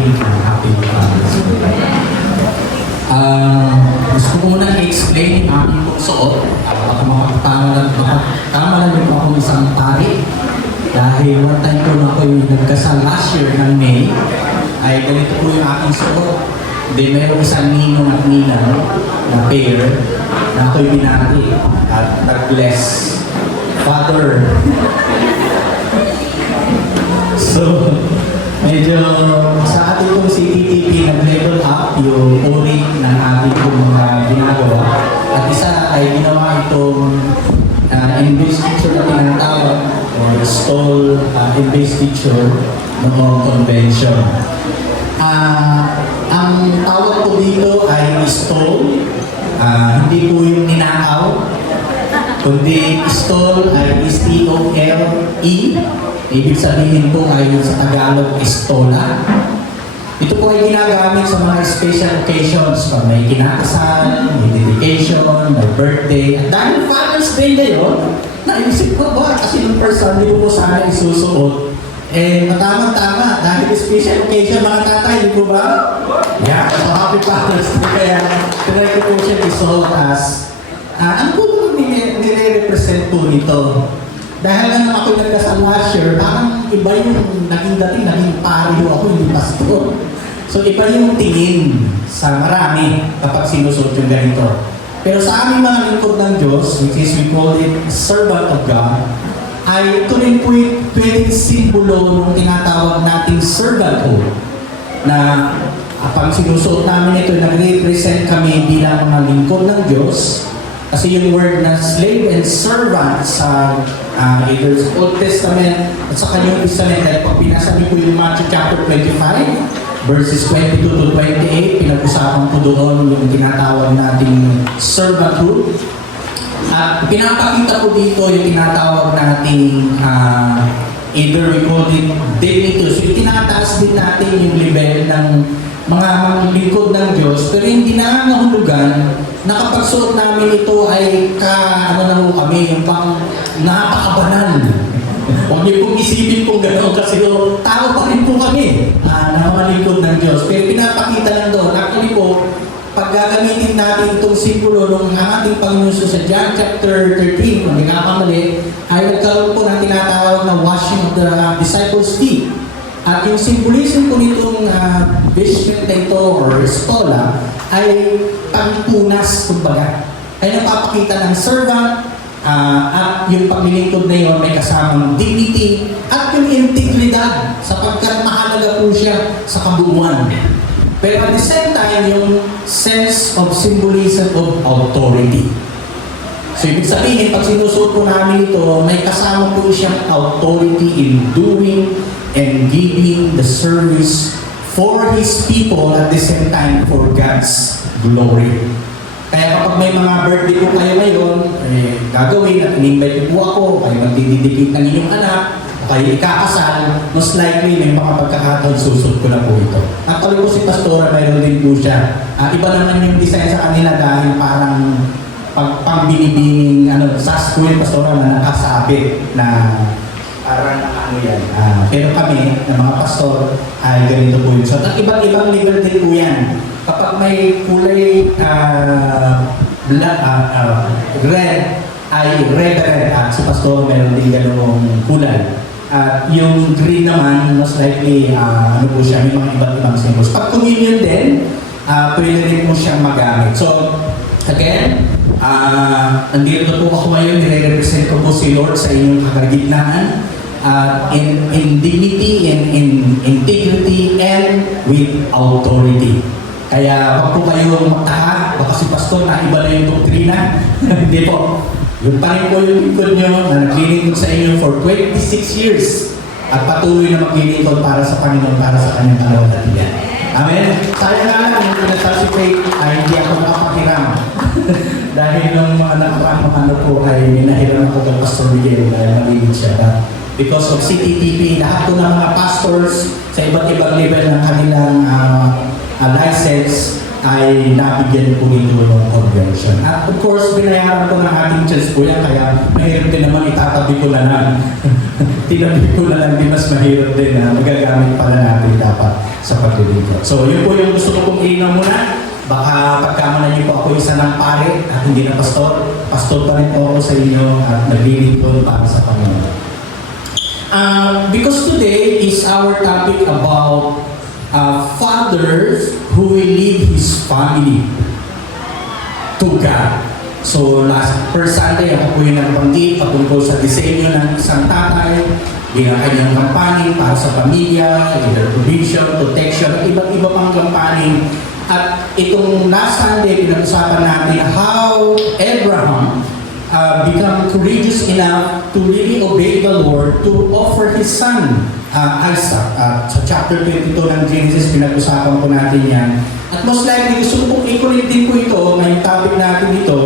natin ang Happy Father's Day. Gusto ko muna i-explain ang aking pong suot. Baka tama lang yung akong isang pari. Dahil one time po na ako'y nagkasal last year ng May, ay ganito po yung aking suot. Then mayroong isang ninong at ninang na pair na ako'y binati at nag-bless. Father. So, medyo sa ating pong CTTP nag-level up yung uri ng ating pong ginagawa. At isa ay ginawa itong investiture na tinatawag or stall investiture noong convention. Ang tawag po dito ay stall, hindi po yung ninakaw, kundi stall ay S-T-O-L-E. Ibig sabihin po ay sa Tagalog, estola. Ito po ay ginagamit sa mga special occasions. Pag may kinakasal, may dedication, may birthday. At dahil Father's Day ngayon, naisip ko ba? Kasi nung first Sunday ko sana isusuot. Tama-tama. Dahil special occasion, mga tatay, di po ba? Yeah, so Happy Father's Day. Kaya, tinry ko po siya isolve as, ano po nire-represent po nito? Dahil lang ako nagkasal last year, parang iba yung naging dating, naging pari ako, hindi pastor. So iba yung tingin sa marami kapag sinusot yung ganito. Pero sa aming mga lingkod ng Diyos, which is we call it servant of God, ay ito rin po yung pwedeng simbolo ng tinatawag nating servanthood. Na kapag sinusot namin ito, nag-represent kami bilang mga lingkod ng Diyos. Kasi yung word na slave and servant sa either sa Old Testament at sa New Testament, dahil pag pinasa niyo po yung Matthew chapter 25, verses 22 to 28, pinag-usapan po doon yung tinatawag nating servanthood. At pinapakita po dito yung tinatawag nating either we call it dignity. So itinataas din natin yung level ng mga lingkod ng Diyos, pero hindi nangangahulugan na kapag suot namin ito ay kami, yung pang napakabanal. Huwag niyo pong isipin kung gano'n kasi tao pa rin po kami na mga lingkod ng Diyos. Pero pinapakita lang doon. Actually po, pag gagamitin natin itong simbolo ng ating Panginoon sa John chapter 13, kung hindi nakakamali, ay nagkaroon po ng tinatawag na washing of the disciples' feet. At yung symbolism po nitong vestment na ito or stola ay pangpunas, kumbaga. Ay napapakita ng servant at yung paglilingkod na yun may kasamang dignity at yung integridad sapagkat mahalaga po siya sa kabuuan. Pero at the same time, yung sense of symbolism of authority. So ibig sabihin, pag sinusuot po namin ito, may kasama po siyang authority in doing and giving the service for His people at the same time for God's glory. Kaya kapag may mga birthday po kayo ngayon, gagawin at in-invite po ako, kayo magdididikit ng inyong anak, kayo ikakasal, most likely may mga pagkakataon susot ko na po ito. Actually po si Pastora, mayroon din po siya. Iba naman yung design sa kanila dahil parang pang-binibining, sas po yung Pastora na nakasabit na parang yan. Pero kami, na mga pastor, ay ganito po yun. So, at ibang level din po yan. Kapag may kulay red, ay reverend. At si pastor, meron din ganung kulay. At yung green naman, most likely, po siya, may mga ibang symbols. Pag communion din, pwede rin po siyang magamit. So, again, nandito po ako ngayon, nire-represent ko po si Lord sa inyong kagagitnaan. In dignity, in integrity, and with authority. Kaya wag po kayo magtaka, baka si Pastor na iba na yung doktrina. Hindi po. Yung pa rin po yung lingkod nyo na naglilingkod sa inyo for 26 years at patuloy na maglilingkod para sa Panginoon, para sa kanyang kalawalatigan. Amen? Sayang nga lang, yung pinag-participate ay hindi ako nakapakiram. Dahil nung mga nakarang po ay minahiram ako kay Pastor Miguel dahil maligid siya. Because of CTTP, lahat po ng mga pastors sa iba't ibang level ng kanilang license ay nabigyan po nito ng convention. At of course, binayaran ko ng ating church po yan, kaya mahirap din naman itatabi ko na lang. Tinabi ko na lang, di mas mahirap din na magagamit pala natin dapat. sa paglilingkod. So yun po yung gusto ko pong ilinaw muna. Baka pagkamalan niyo po ako isa ng pare at hindi na pastor. Pastor pa rin po ako sa inyo at naglilingkod para sa Panginoon. Because today is our topic about fathers who will lead his family to God. So first Sunday ako po yung nagbanggit patungkol sa disenyo ng isang tatay bilang kanyang kampanin para sa pamilya, either provision, protection, at iba't iba pang kampanin. At itong last Sunday, pinag-usapan natin how Abraham become courageous enough to really obey the Lord to offer his son Isaac. Sa chapter 22 ng Genesis, pinag-usapan po natin yan. At most likely, gusto kong i-connect din po ito, ngayong topic natin ito,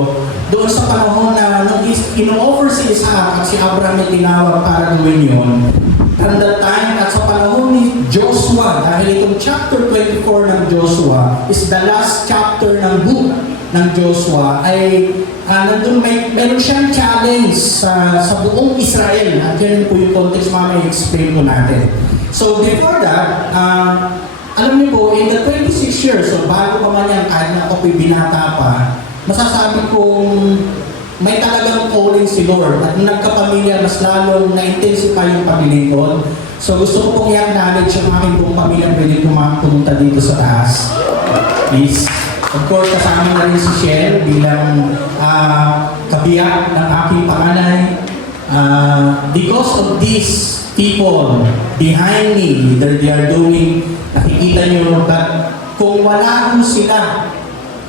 doon sa panahon na nung ino-offer si Isaac at si Abraham ay tinawag para gawin yun. At that time, at sa panahon ni Joshua, dahil itong chapter 24 ng Joshua is the last chapter ng book ng Joshua, ay nandun meron siyang challenge sa buong Israel. At yan po yung context mamaya explain po natin. So before that, alam niyo po, in the 26 years, so bago pa man yan, kahit na ako binata pa, masasabi kong may talagang calling si Lord at nung nagkapamilya, mas lalong na-intensify yung paglilingkod. So gusto ko pong i-acknowledge yung aking buong pamilya pwede pumunta dito sa taas. Please. Of course, kasama na rin si Shell bilang kabiyak ng aking panganay. Because of these people behind me, either they are doing, nakikita nyo, but kung wala ko sila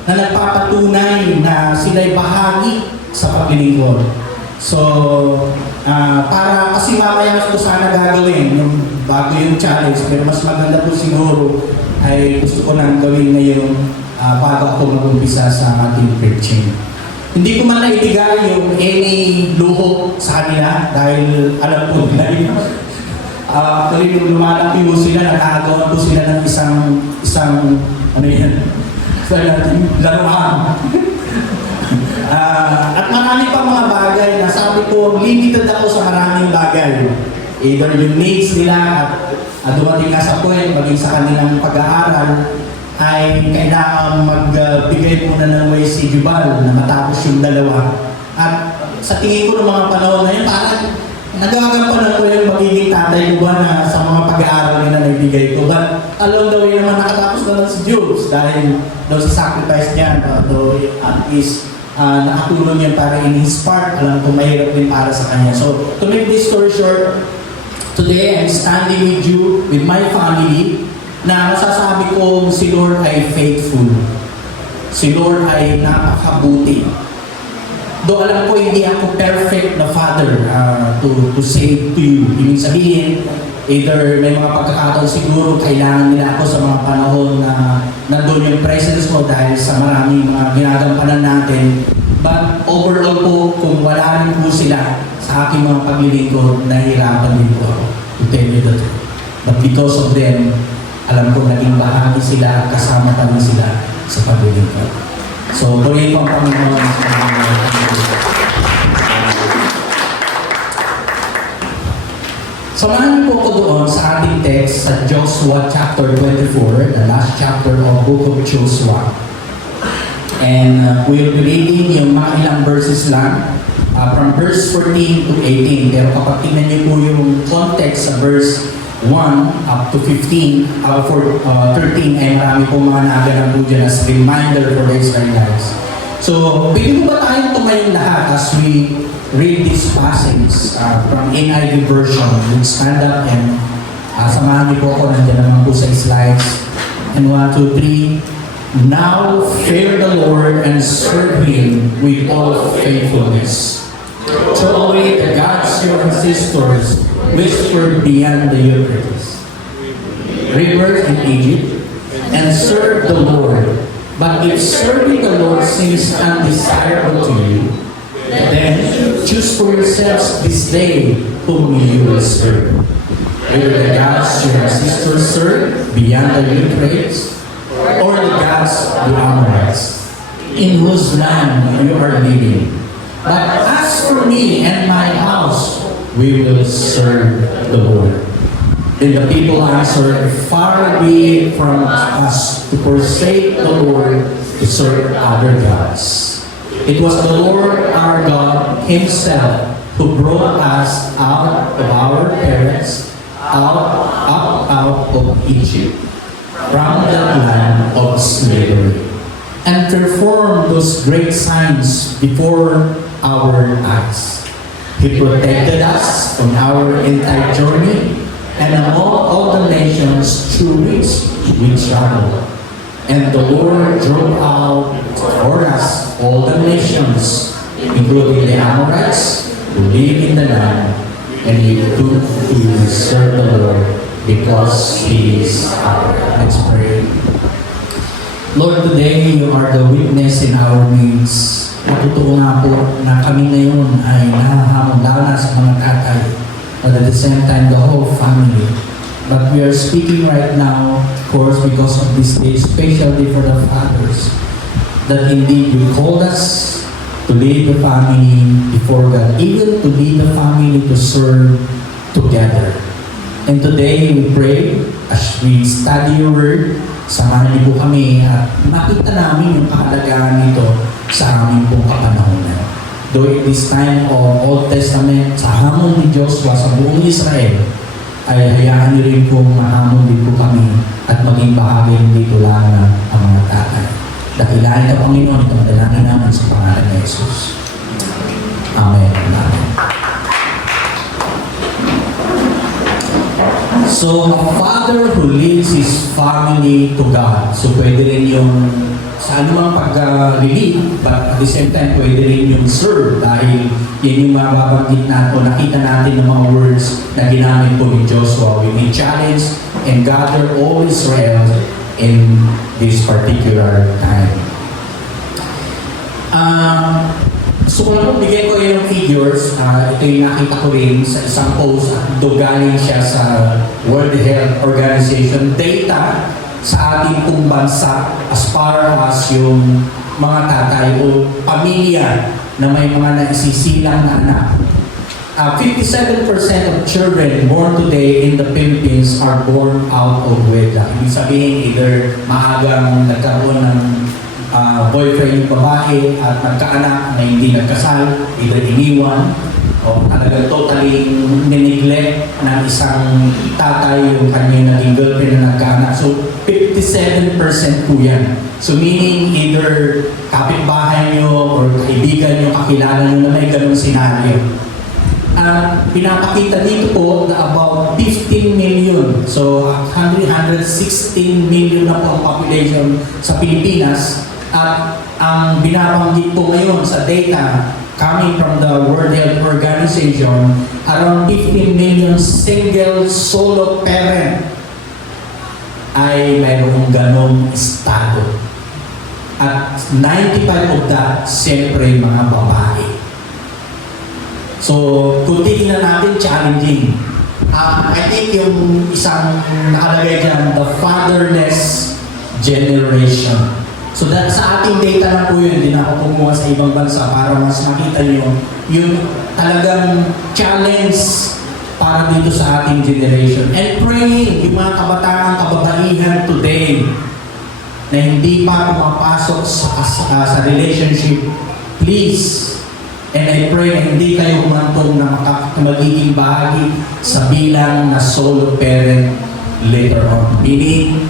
na nagpapatunay na sila'y bahagi sa paglilingkod. So, para kasi mamaya ko sana gagawin yung bago yung challenge, pero mas maganda po siguro ay gusto ko nang gawin ngayon bago ako mag-umpisa sa ating preaching. Hindi ko man naibigay yung any luho sa kanila dahil alam ko nila yun. Actually, nung lumalaki po sila, nakagawa po sila ng isang ano yan, sa laruhan. At marami pang mga bagay na sabi ko, limited ako sa maraming bagay. Either yung needs nila at dumating nga sa point, maging sa kanilang pag-aaral, ay kailangan magbigay muna ng way si Jubal na matapos yung dalawa. At sa tingin ko ng mga panahon na yun, parang nagagampanan ko yung magiging tatay ko ba na sa mga pag-aaral nila na ibigay ko. But along the way naman nakatapos naman si Jules dahil daw sa sacrifice niya, though at least nakatulong yan para in his part, alam ko mahirap din para sa kanya. So to make this story short, today I'm standing with you, with my family, na masasabi ko si Lord ay faithful. Si Lord ay napakabuti. Though alam ko hindi ako perfect na father to say to you. Ibig sabihin, either may mga pagkakataon siguro kailangan nila ako sa mga panahon na nandun yung presence mo dahil sa maraming mga ginagampanan natin. But overall po, kung wala rin po sila sa aking mga paglilingkod, nahihirapan din po ako to tell you the truth. But because of them, alam ko naging bahagi sila, kasama pa rin sila sa paglilingkod. So, tuloy po ang Panginoon. Samahan niyo po ko doon sa ating text sa Joshua chapter 24, the last chapter of book of Joshua. And we'll be reading yung mga ilang verses lang from verse 14 to 18. Pero kapag tingnan niyo po yung context sa verse 1 up to 15, for 13 ay marami po mga nagalang po dyan as reminder for the Israelites. So, pwede mo ba tayong tumayong lahat as we read this passage from NIV version? We'll stand up and samahan niyo po ako, nandiyan naman po sa slides. And 1, 2, 3. Now fear the Lord and serve Him with all faithfulness. Tolerate the gods your ancestors whispered beyond the Euphrates, river in Egypt, and serve the Lord. But if serving the Lord seems undesirable to you, then choose for yourselves this day whom you will serve. Whether the gods your ancestors served beyond the Euphrates, or the gods the Amorites, in whose land you are living. But as for me and my house, we will serve the Lord. Then the people answered, "Far be it from us to forsake the Lord to serve other gods. It was the Lord our God Himself who brought us out of our parents, out of Egypt, from the land of slavery, and performed those great signs before our eyes. He protected us on our entire journey and among all the nations through which we traveled. And the Lord drove out for us all the nations, including the Amorites, who live in the land, and He took to serve the Lord because He is our." Let's pray. Lord, today you are the witness in our midst. Matutoo nga po na kami ngayon ay nahahamon, lalo na sa mga tatay, but at the same time the whole family. But we are speaking right now, of course, because of this day, especially for the fathers, that indeed you called us to lead the family before God, even to lead the family to serve together. And today we pray, as we study your word, samahan niyo po kami at makita namin yung kahalagahan nito sa aming pong kapanahonan. Though in this time of Old Testament, sa hamon ni Joshua sa buong Israel, ay hayaan niyo rin pong mahamon din po kami at maging bahagi dito lang na ang mga tatay. Dakilain ka, Panginoon, ito madalangin namin sa pangalan ni Jesus. Amen. Amen. So, a father who leads his family to God. So, pwede rin yung sa anumang pag-lead, but at the same time, pwede rin yung serve dahil yan yung mababanggit natin, nakita natin ng mga words na ginamit po ni Joshua. We may challenge and gather all Israel in this particular time. So kung ako bigyan ko yung figures, ito yung nakita ko rin sa isang post at galing siya sa World Health Organization data sa ating pong bansa as far as yung mga tatay o pamilya na may mga naisisilang na anak. 57% of children born today in the Philippines are born out of wedlock. Ibig sabihin, either maagang nagkaroon ng boyfriend yung babae at nagkaanak na hindi nagkasal, either iniwan o talagang totally nineglect ng isang tatay yung kanyang naging girlfriend na nagkaanak. So, 57% po yan. So, meaning either kapitbahay nyo or kaibigan nyo, kakilala nyo na may ganung senaryo. Pinapakita dito po na about 15 million. So, 116 million na po ang population sa Pilipinas. At ang binabanggit po ngayon sa data coming from the World Health Organization, around 15 million single solo parent ay mayroong ganong estado. At 95 of that, siyempre mga babae. So, kung tingnan natin, challenging. I think yung isang nakalagay dyan, the fatherless generation. So, that, sa ating data lang po yun, hindi na ako kumuha sa ibang bansa para mas makita nyo yung talagang challenge para dito sa ating generation. And praying, yung mga kabataan, kababaihan today na hindi pa pumapasok sa relationship, please. And I pray na hindi kayo humantong na magiging bahagi sa bilang na solo parent later on. Meaning,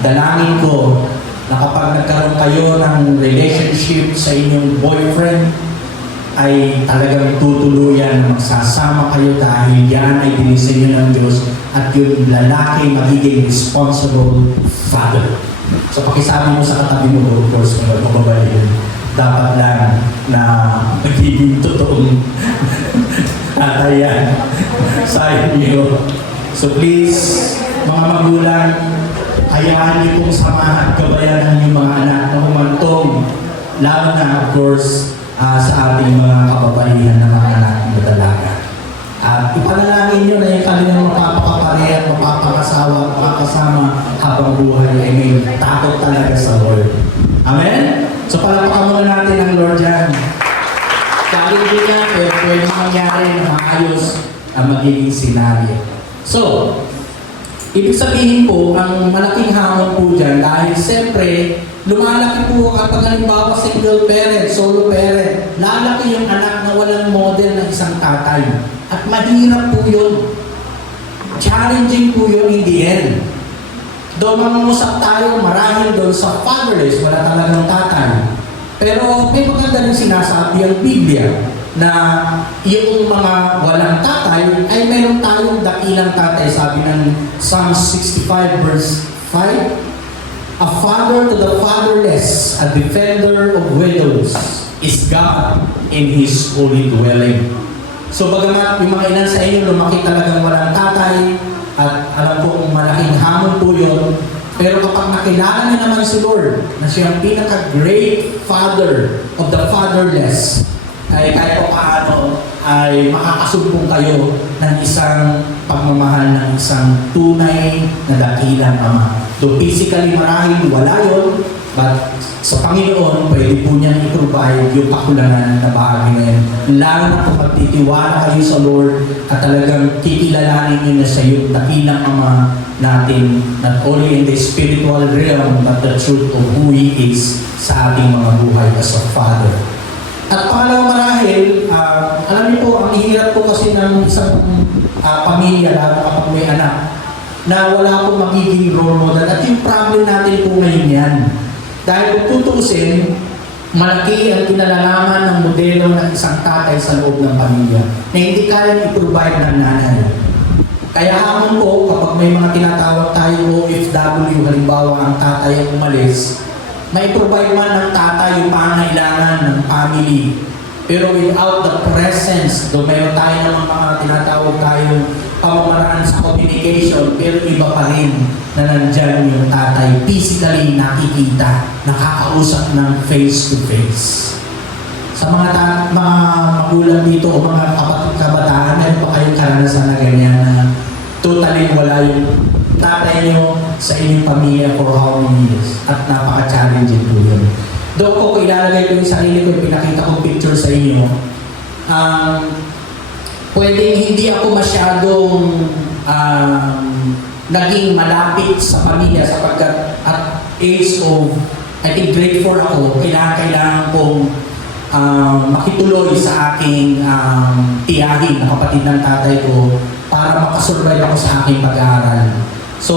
dalangin ko na kapag nagkaroon kayo ng relationship sa inyong boyfriend, ay talagang tutuluyan na magsasama kayo dahil yan ay dinisenyo ng Diyos at yung lalaki magiging responsible father. So pakisabi mo sa katabi mo, of course, kung magbabayin, dapat lang na magiging totoong tatayan sa inyo. So please, mga magulang, hayaan niyo pong samahan at gabayan yung mga anak na humantong, lalo na, of course, sa ating mga kababaihan na mga anak na dalaga. At ipanalangin nyo na yung kanilang mapapakapare at mapapakasawa at mapakasama habang buhay ay may takot talaga sa Lord. Amen? So palapakan muna natin ang Lord dyan. Challenging na, pero pwede mangyari na maayos ang magiging senaryo. So, Ibig sabihin po, ang malaking hamon po dyan dahil siyempre, lumalaki po kapag halimbawa single parent, solo parent, lalaki yung anak na walang model ng isang tatay. At mahirap po yun. Challenging po yun in the end. Doon mangungusap tayo marahil doon sa fatherless, wala talagang tatay. Pero may maganda rin sinasabi ang Biblia na yung mga walang tatay ay meron tayong dakilang tatay. Sabi ng Psalm 65 verse 5, a father to the fatherless, a defender of widows, is God in His holy dwelling. So bagamat yung mga ilan sa inyo lumaki talagang walang tatay, at alam ko kung malaking hamon po yun, pero kapag nakilala niyo naman si Lord, na siya ang pinaka-great father of the fatherless, ay kahit pa paano ay makakasumpong kayo ng isang pagmamahal ng isang tunay na dakilang ama. So physically marahil wala yun, but sa Panginoon, pwede po niyang i-provide yung kakulangan na bahagi na yun. Lalo na kung magtitiwala kayo sa Lord at talagang kikilalanin niyo na siya yung dakilang ama natin, not only in the spiritual realm, but the truth of who He is sa ating mga buhay as a Father. At pangalawa marahil, alam niyo po, ang hirap po kasi ng isang pamilya, lalo kapag may anak, na wala pong magiging role model. At yung problem natin po ngayon yan. Dahil kung tutuusin, malaki ang kinalalaman ng modelo ng isang tatay sa loob ng pamilya na hindi kaya i-provide ng nanay. Kaya hamon po, kapag may mga tinatawag tayo OFW, halimbawa ang tatay ang umalis, may provide man ng tatay yung pangailangan ng family. Pero without the presence, do mayroon tayo ng mga tinatawag tayong pamamaraan sa communication, pero iba pa rin na nandyan yung tatay physically nakikita, nakakausap ng face-to-face. Sa mga magulang dito o mga kabataan, meron pa kayong karanasan na ganyan na totally wala yung tatay nyo sa inyong pamilya for how many years at napaka-challenging po yun. Doon ko ilalagay ko yung sarili ko, yung pinakita kong picture sa inyo. Pwedeng hindi ako masyadong naging malapit sa pamilya sapagkat at age of, I think grade 4 ako, kailangan kong makituloy sa aking tiyahin na kapatid ng tatay ko para makasurvive ako sa aking pag-aaral. So,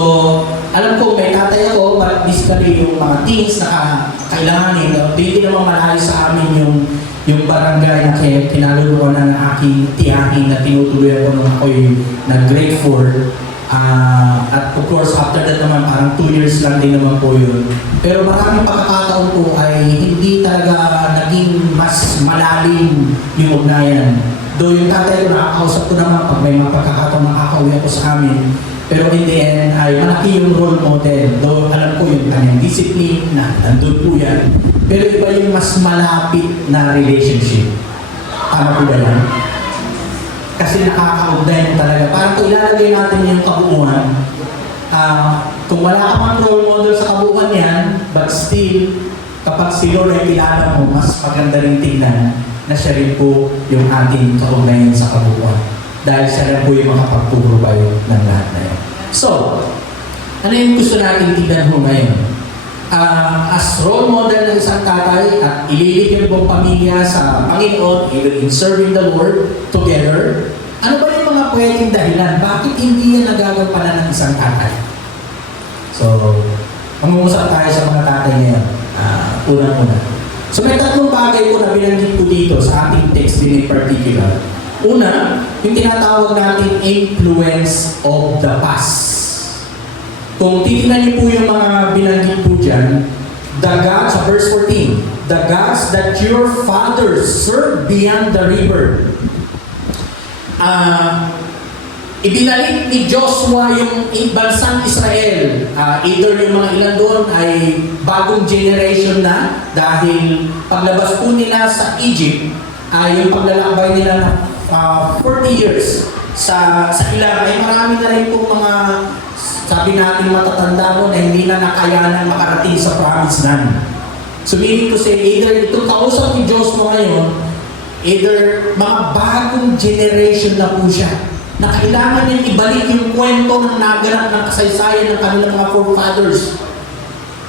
alam ko may tatay ako, but basically yung mga things na kailanganin, hindi naman malayo sa amin yung barangay na kinaluluan ng aking tiyahin na tinutuloy ako nung ako'y nag-grade 4. At of course, after that naman, parang 2 years lang din naman po yun. Pero maraming pagkakataon po ay hindi talaga naging mas malalim yung ugnayan. Though yung tatay ko, nakakausap ko naman pag may mga pagkakataon nakakauwi ako sa amin. Pero in the end, ay malaki yung role model. Though alam ko yung kanyang discipline na nandun po yan. Pero iba yung mas malapit na relationship. Tama po ba yan? Kasi nakaka-ugnayan talaga. Parang kung ilalagay natin yung kabuuan, kung wala ka mang role model sa kabuuan yan, but still, kapag si Lord ay kilala mo, mas maganda rin tingnan na siya rin po yung ating kaugnayan sa kabuuan. Dahil siya rin po yung makapagpuprovide ng lahat na yan. So, ano yung gusto natin tingnan mo ngayon? As role model ng isang tatay at ililig yung buong pamilya sa Panginoon, either in serving the Lord together, ano ba yung mga pwedeng dahilan? Bakit hindi yan nagagampanan ng isang tatay? So, mangungusap tayo sa mga tatay ngayon. Unang-una. So, may tatlong bagay po na binanggit ko dito sa ating text din in particular. Una, yung tinatawag natin influence of the past. Kung titignan niyo po yung mga binanggit po dyan, the gods, sa verse 14, the gods that your fathers served beyond the river. Ibinalik ni Joshua yung bansang Israel. Either yung mga ilan doon ay bagong generation na dahil paglabas po nila sa Egypt, yung paglalakbay nila na 40 years sa ilan ay marami na rin po mga sabi natin matatanda mo na hindi na nakayanan makarating sa promised land. So meaning to say, either itong kausap ni Joshua ngayon, either mga bagong generation na po siya. na kailangan niyang ibalik yung kwento ng naganap ng kasaysayan ng kanilang mga forefathers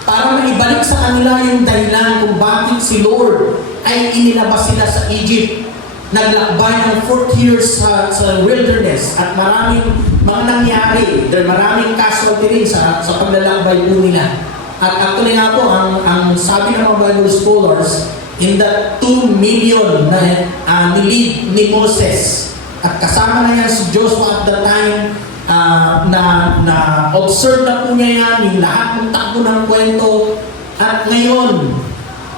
para maibalik sa kanila yung dahilan kung bakit si Lord ay inilabas sila sa Egypt. Naglakbay ng 40 years sa wilderness at maraming mga nangyari. Maraming casualty rin sa paglalakbay po nila. At actually nga po, ang sabi ng mga Bible scholars, in the 2 million na nilid ni Moses, at kasama na yan si Joshua at the time, na observe na po niya yan, yung lahat ng takbo ng kwento. At ngayon,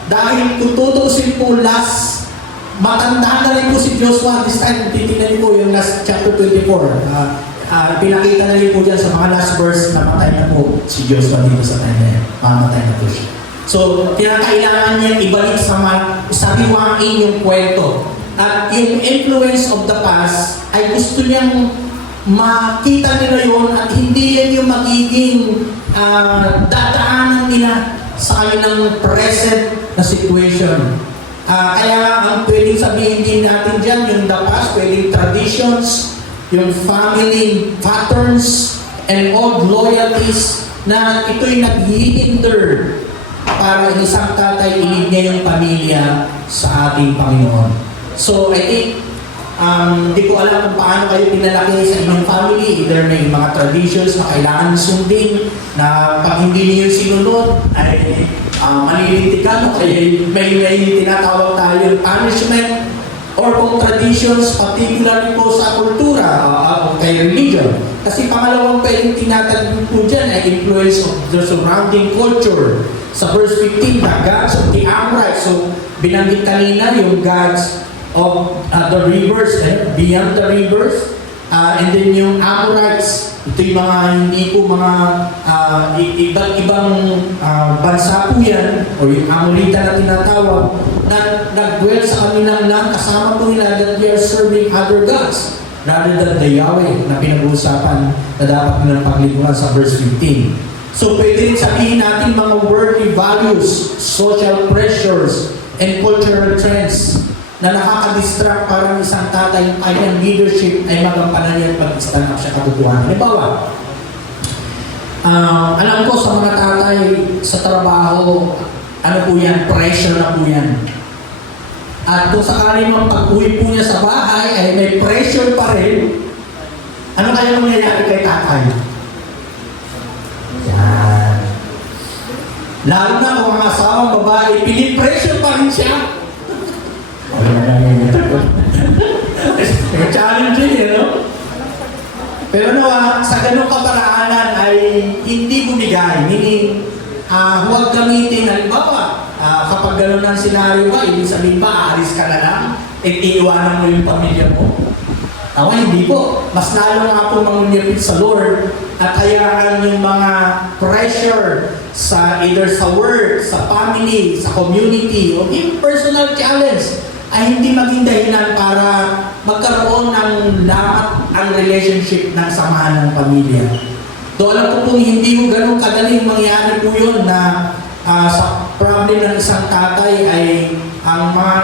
dahil kung tutusin po matanda na rin po si Joshua this time, titignan niyo po yung last chapter 24. Pinakita na rin po dyan sa mga last verse na matay na po si Joshua dito sa time na yan. Mamatay na po siya. So, pinakailangan niya ibalik sa sariwain yung kwento. At yung influence of the past ay gusto niyang makita nila yun at hindi yan yung magiging dadaanan nila sa kanilang present na situation. Kaya ang pwedeng sabihin din natin dyan, yung the past, pwedeng traditions, yung family patterns, and old loyalties na ito'y nag-hinder para isang tatay ilid niya yung pamilya sa ating Panginoon. So I think, hindi ko alam kung paano kayo pinalaki sa inyong family. Either may mga traditions na kailangan sundin na pag hindi niyo sinunod ay malilintikan o kaya may tinatawag tayo punishment, or kung traditions, particularly po sa kultura o kay religion. Kasi pangalawang pwedeng tinatagin po dyan ay influence of the surrounding culture. Sa verse 15, the gods of the Amorites. So, binanggit kanina yung gods of the rivers, beyond the rivers. And then yung Amorites, ito yung mga hindi po mga iba't ibang bansa po yan, o yung Amorita na tinatawag, na nag-dwell sa kanilang land, kasama po nila that they are serving other gods rather than the Yahweh na pinag-uusapan na dapat nilang paglingkuran sa verse 15. So pwede rin sabihin natin mga worldly values, social pressures, and cultural trends na nakaka-distract para isang tatay yung kanyang leadership ay magampanan yan pag-stand up siya katotohanan. Halimbawa, alam ko sa mga tatay sa trabaho, ano po yan, pressure na po yan. At kung sakali mang pag-uwi po niya sa bahay ay may pressure pa rin, ano kaya mangyayari kay tatay? Yan. Lalo na kung ang asawang babae, pinipressure pa rin siya. Challenging, no? Pero sa ganung kaparaanan ay hindi bumigay. Meaning, huwag gamitin, halimbawa, kapag gano'n ang senaryo ba, ibig sabihin ba, aalis ka na lang, iiwanan mo yung pamilya mo? Hindi po. Mas lalo nga po mangunyapit sa Lord at hayaan yung mga pressure sa either sa work, sa family, sa community, o yung personal challenge ay hindi maging dahilan para magkaroon ng lahat ang relationship ng samahan ng pamilya. So alam ko pong hindi mo ganun kadaling mangyari po yun na sa problem ng isang tatay ay ang mga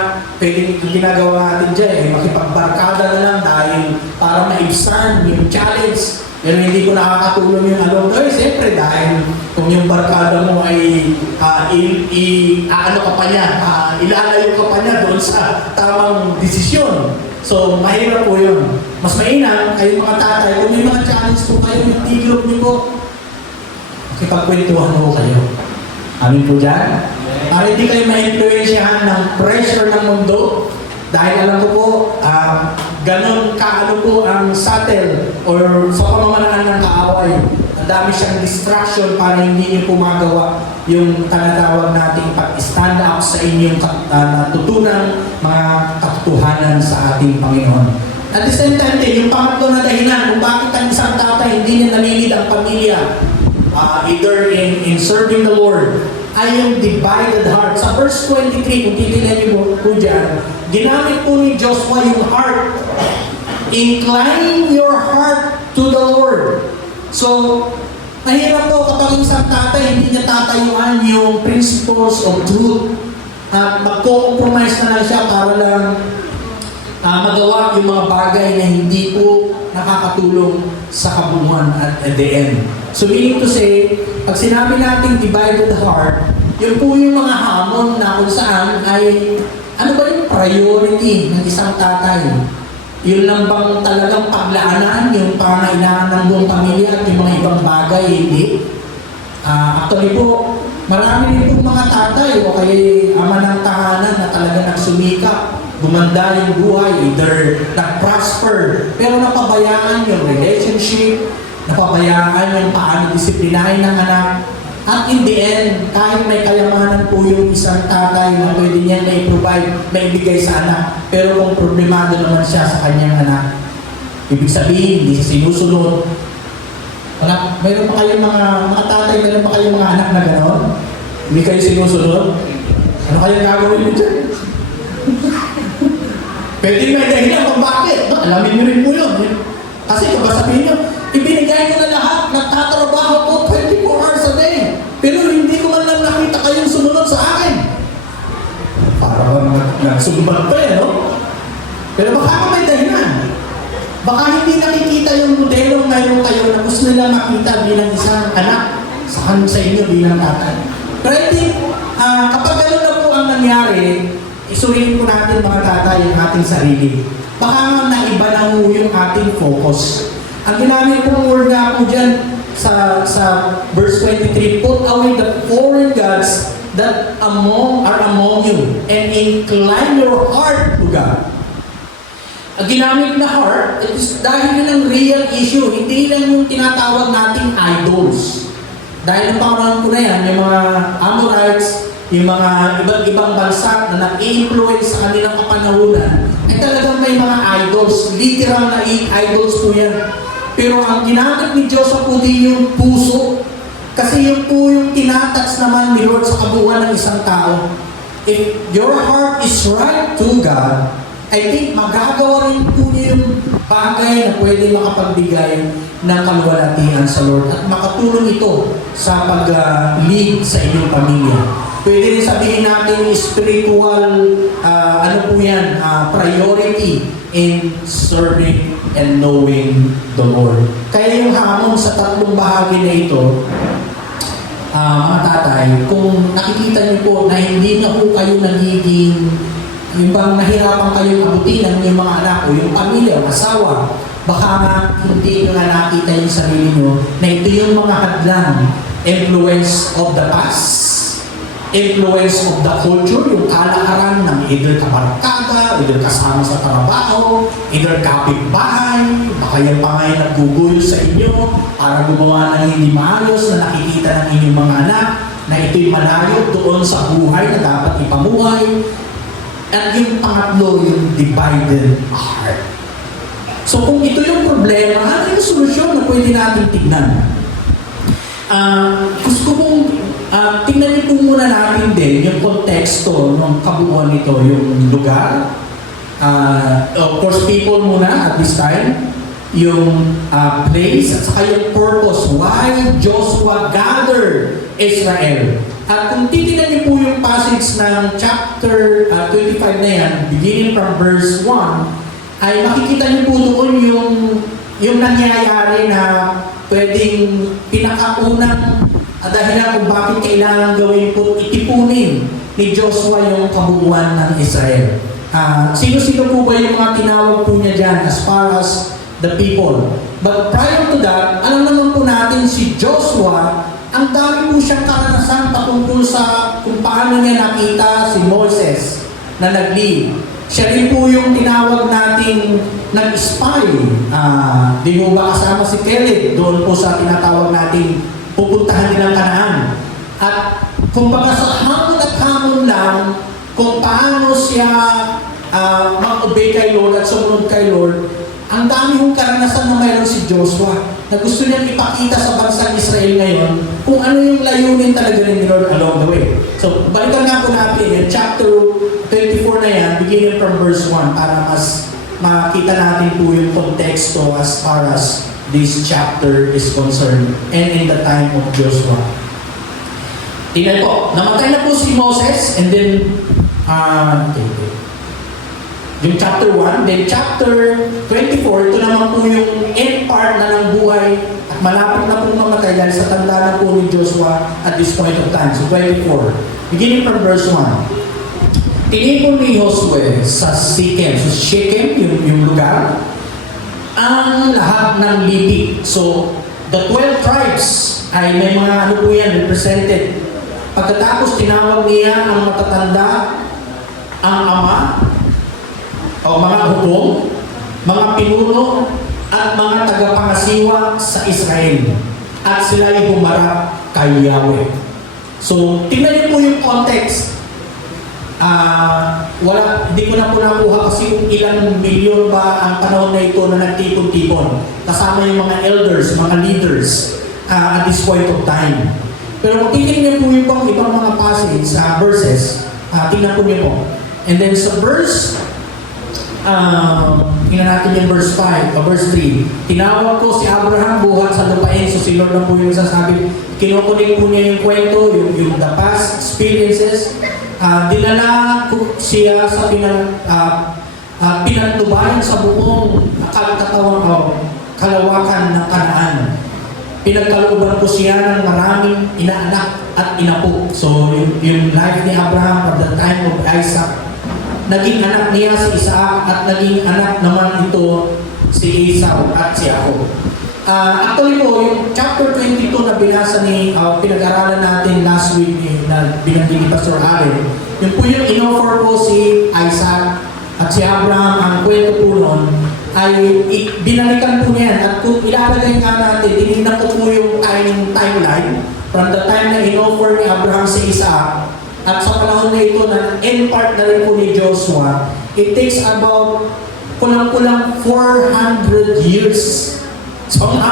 pwedeng ginagawa natin dyan ay makipagbarkada na lang dahil para maibsan yung challenge. Pero hindi ko nakakatulong yung siyempre dahil kung yung barkada mo ay ilalayo ka pa niya doon sa tamang desisyon. So, mahirap po yun. Mas mainam, kayong mga tatay, kung may mga challenge po kayo, yung tigilog niyo po, kipagkwentuhan po kayo. Amin po dyan? Para hindi kayo ma-influensyahan ng pressure ng mundo, dahil alam ko po, ganun kaano po ang subtle or sa pamamaraan ng kaaway. Ang dami siyang distraction para hindi niyo pumagawa yung tinatawag nating pag-stand up sa inyong natutunang mga katotohanan sa ating Panginoon. At the same time din, yung pangatlo na dahilan kung bakit ang isang tatay hindi niya nalilid ang pamilya, either in serving the Lord, ay yung divided heart. Sa verse 23, kung titignan niyo po dyan, ginamit po ni Joshua yung heart. Incline your heart to the Lord. So, mahirap po kapag isang tatay, hindi niya tatayuan yung principles of truth. At magko-compromise na lang siya para lang magawa yung mga bagay na hindi po nakakatulong sa kabuuan at the end. So meaning to say, pag sinabi natin divided heart, yun po yung mga hamon na kung saan ay ano ba yung priority ng isang tatay? Yun lang bang talagang paglaanan, yung pangailangan ng buong pamilya at yung mga ibang bagay, hindi? Actually po, marami rin po mga tatay o kaya ama ng tahanan na talaga nagsumikap, gumanda yung buhay, either nag-prosper, pero napabayaan yung relationship, napabayaan yung paano disiplinahin ng anak. At in the end, kahit may kayamanan po yung isang tatay na pwede niya na i-provide, maibigay sa anak, pero kung problemado naman siya sa kanyang anak, ibig sabihin, hindi siya sinusunod. Wala, mayroon pa kayong mga tatay, mayroon pa kayong mga anak na gano'n? Hindi kayo sinusunod? Ano kayong gagawin niyo dyan? Pwede may dahilan kung bakit. Alamin niyo rin po yun. Kasi kung sabihin niyo, ibinigay ko na lahat, nagtatrabaho ko 24 hours a day. Pero hindi ko man lang nakita kayong sumunod sa akin. Para nagsumbat pa eh, no? Pero baka may dahilan. Baka hindi nakikita yung modelong mayroon kayo na gusto nila makita bilang isang anak sa inyo bilang tatay. Pero I think, kapag gano'n na po ang nangyari, isuriin po natin mga tatay yung ating sarili. Baka nga naiba na po yung ating focus. Ang ginamit pong word nga po dyan sa verse 23, put away the foreign gods that are among you and incline your heart to God. Ang ginamit na heart, it is dahil yun ang real issue, hindi lang yung tinatawag nating idols. Dahil ang pangalan ko na yan, yung mga Amorites, yung mga iba't ibang bansa na nag-i-influence sa kanilang kapanahunan, ay talagang may mga idols, literal na idols po yan. Pero ang ginamit ni Diyos sa po din yung puso, kasi yung po yung tinatouch naman ni Lord sa kabuuan ng isang tao. If your heart is right to God, I think magagawa rin po niyo yung bagay na pwede makapagbigay ng kaluwalhatian sa Lord at makatulong ito sa pag-lead sa inyong pamilya. Pwede rin sabihin natin spiritual, priority in serving and knowing the Lord. Kaya yung hamon sa tatlong bahagi na ito, mga tatay, kung nakikita niyo po na hindi na po kayo nagiging yung bang nahirapan kayong abutin ng yung mga anak o yung pamilya o asawa, baka nga hindi nyo na nakita yung sarili nyo na ito yung mga hadlang, influence of the past, influence of the culture, yung kalakaran ng either kabarkada, either kasama sa trabaho, either kapitbahay, baka yung pa ngayon naggugulo sa inyo para gumawa ng hindi maayos na nakikita ng inyong mga anak na ito'y malayo doon sa buhay na dapat ipamuhay. At yung pangatlo, yung divided heart. So kung ito yung problema, ano yung solusyon na pwede natin tignan? Gusto kong tignan niyo po muna natin din yung konteksto ng kabuuan nito, yung lugar. Of course, people muna at this time, yung place at saka yung purpose. Why Joshua gathered Israel. At kung titignan niyo po yung passage ng chapter 25 na yan, beginning from verse 1, ay makikita niyo po doon yung nangyayari na pwedeng pinakaunang dahilan kung bakit kailangan gawin po itipunin ni Joshua yung kabuuan ng Israel. Sino-sino po ba yung mga tinawag po niya dyan as far as the people? But prior to that, alam naman po natin si Joshua, ang dami po siyang karanasan patungkol sa kung paano niya nakita si Moses na nag-lead. Siya rin po yung tinawag nating nag-spy. Di mo ba kasama si Caleb doon po sa tinatawag nating pupuntahan nilang Kanaan. At kumbaga sa hamon lang kung paano siya mag-obey kay Lord at sumunod kay Lord, ang dami kong karanasan na mayroon si Joshua na gusto niyang ipakita sa bansang Israel ngayon kung ano yung layunin talaga ni Lord along the way. So, balikan nga po natin yung chapter 24 na yan, beginning from verse 1 para mas makita natin po yung konteksto as far as this chapter is concerned and in the time of Joshua. Tingnan po, namatay na po si Moses and then Yung chapter 1, then chapter 24, ito naman po yung end part na ng buhay at malapit na po mamatay dahil sa tanda na po ni Joshua at this point of time. So 24, beginning from verse 1. Tinipon ni Josue sa Shechem. So Shechem, yung lugar, ang lahat ng lipi. So the 12 tribes ay may mga ano po yan, represented. Pagkatapos tinawag niya ang matatanda, ang ama, o mga hukom, mga pinuno, at mga tagapangasiwa sa Israel. At sila ay humarap kay Yahweh. So, tingnan niyo po yung context. Hindi ko na po nakuha kasi kung ilang milyon ba ang panahon na ito na nagtipon-tipon. Kasama yung mga elders, mga leaders at this point of time. Pero kung titignan po yung ibang mga passage sa verses, tingnan po niyo po. And then sa verse tingnan natin yung verse 5 o verse 3. Tinawag ko si Abraham buhat sa lupain. So si Lord lang po yung sasabi. Kinukunik po niya yung kwento, yung the past experiences. Dinala ko siya sa pinagtubayan sa buong kalawakan ng Kanaan. Pinagkalooban ko siya ng maraming inaanak at inapo. So yung life ni Abraham at the time of Isaac, naging anak niya si Isaac at naging anak naman ito si Esau at si Jacob. Actually po, yung chapter 22 na binasa pinag-aralan natin last week na binanggit ni Pastor Allen, yun po yung in-offer po si Isaac at si Abraham. Ang kwento po nun ay binalikan po niyan. At kung ilalagay nga natin, tinignan ko po yung timeline from the time na in-offer ni Abraham si Isaac at sa panahon na ito na end part na rin po ni Joshua, it takes about kulang-kulang 400 years. So ang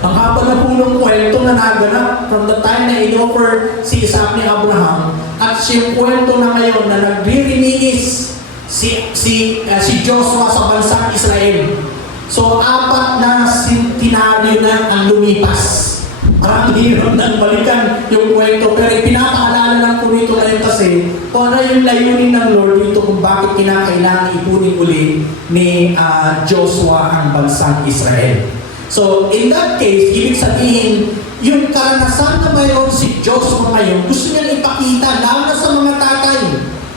haba na po ng kwento na naganap from the time na in-offer si Isaac ni Abraham at siyang kwento na ngayon na nagre-reminis si Joshua sa bansang Israel. So 4 na sentenaryo na ang lumipas. Parang hirap nang balikan yung kwento, pero pinapaalala lang po nito ngayon kasi kung ano yung layunin ng Lord dito kung bakit kinakailangan ipunin uli ni Joshua ang bansang Israel. So, in that case, ibig sabihin, yung karanasan na mayroon si Joshua ngayon, gusto niya ipakita, lalo na sa mga tatay,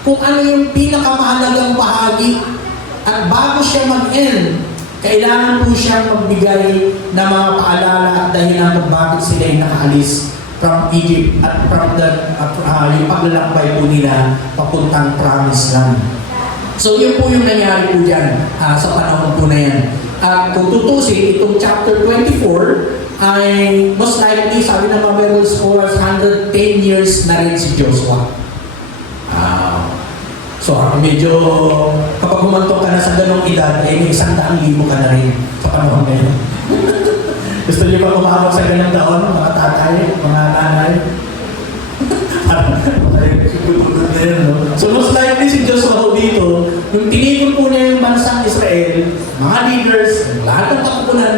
kung ano yung pinakamahalagang bahagi. At bago siya mag-end, kailangan po siyang magbigay ng mga paalala at dahilan kung bakit sila ay nakaalis from Egypt at from yung paglalakbay po nila papuntang promised land. So yun po yung nangyari po dyan sa panahon po na yan. At kung tutusin, itong chapter 24 ay most likely, sabi ng mga Bible scholars, 110 years na rin si Joshua. So medyo kapag humantok ka na sa ganong edad, may 100,000 ka na rin sa panahon ngayon. Gusto niyo ba kumabot sa ganong taon, mga tatay, mga nanay? So most likely si Joshua dito, yung tinipon po niya yung bansang Israel, mga leaders, lahat ng takupunan,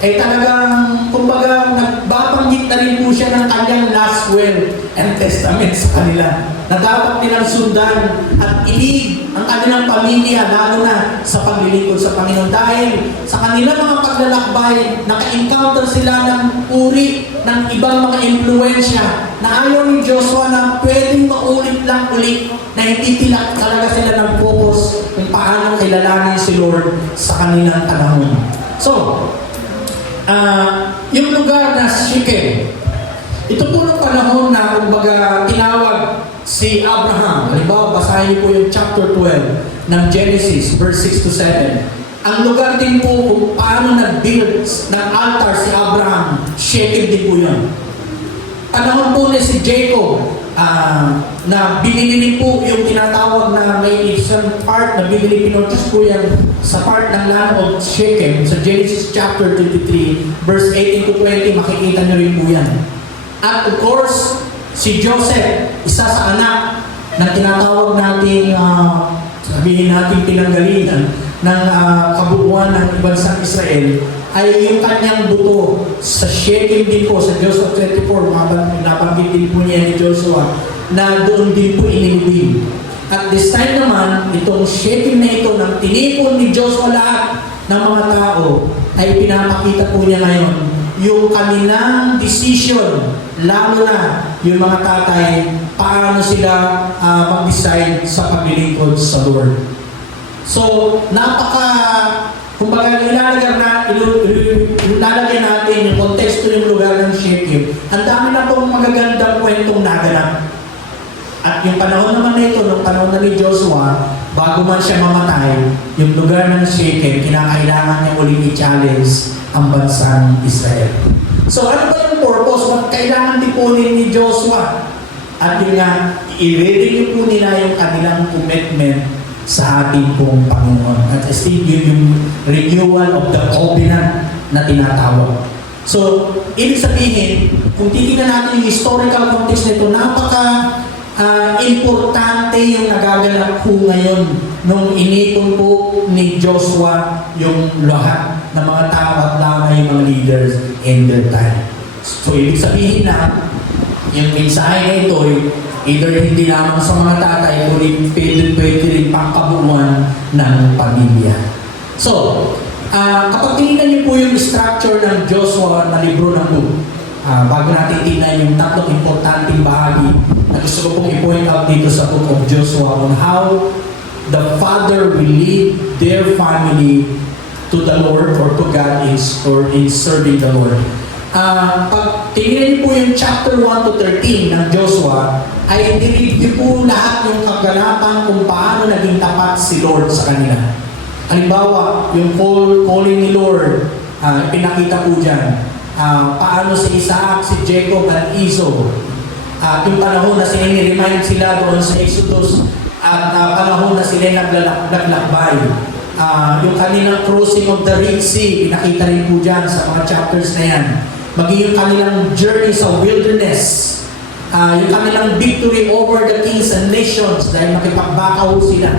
ay talagang, kumbaga, nagbabanggit na rin po siya ng kanyang last will and testament sa kanila. Na dapat nilang sundan at ilig ang kanilang pamilya, lalo na sa paglilingkod sa Panginoon. Dahil sa kanilang mga paglalakbay, naka-encounter sila ng uri ng ibang mga impluensya na ayaw ni Joshua na pwedeng maulit lang ulit na hindi talaga sila ng focus kung paano kilalanin si Lord sa kanilang panahon. So, yung lugar na Shechem, ito po ng panahon na kumbaga tinawag si Abraham. Halimbawa, basahin niyo po yung chapter 12 ng Genesis, verse 6 to 7. Ang lugar din po kung paano nag-build ng altar si Abraham, Shechem din po yun. Panahon po ni si Jacob, na binili po yung tinatawag na may isang part na binili, pinurchase po yan sa part ng land of Shechem, sa Genesis chapter 23, verse 18 to 20, makikita nyo rin po yan. At of course, si Joseph, isa sa anak na tinatawag natin, sabihin natin pinanggalingan ng kabuuan ng bansang Israel, ay yung kanyang buto sa Shechem din po, sa Joshua 24, nabanggit din po niya ni Joshua, na doon din po inilibing. At this time naman, itong Shechem na ito, nang tinipon ni Joshua lahat ng mga tao, ay pinapakita po niya ngayon yung kanilang decision, lalo na yung mga tatay, paano sila mag-decide sa paglilingkod sa Lord. So, kumbaga ilalagay natin yung konteksto ng lugar ng Shechem. Ang dami na pong magagandang kwentong naganap. At yung panahon naman na ito, nung panahon na ni Joshua, bago man siya mamatay, yung lugar ng Shechem, kinakailangan niya uling i-challenge ang bansang Israel. So ano ba yung purpose? Kailangan tipunin ni Joshua. At yun nga, i-renew po nila yung kanilang commitment sa ating pong Panginoon. At I think yun yung renewal of the covenant na tinatawag. So, ibig sabihin, kung titignan natin yung historical context nito, importante yung nagaganap po ngayon nung inipon po ni Joshua yung lahat ng mga tao at lalo na yung mga leaders in their time. So, ibig sabihin na yung mensahe na ito either hindi lamang sa mga tatay kundi pwede rin pangkabuuan ng pamilya. So, kapag tinignan niyo po yung structure ng Joshua na libro ng book, bago natin tingnan yung tatlong importanteng bahagi na gusto ko pong i-point out dito sa book of Joshua on how the father will lead their family to the Lord or to God in serving the Lord. Pag tingnan po yung chapter 1 to 13 ng Joshua, ay nireview po lahat yung kaganapan kung paano naging tapat si Lord sa kanila. Halimbawa, yung calling ni Lord, pinakita po dyan. Paano si Isaac, si Jacob at Esau. Yung panahon na sila ni-remind sila doon sa Exodus at panahon na sila naglalakbay. Yung kanilang crossing of the Red Sea, pinakita rin po dyan sa mga chapters na yan. Maging yung kanilang journey sa wilderness. Yung kanilang victory over the kings and nations dahil makipagbakaw sila.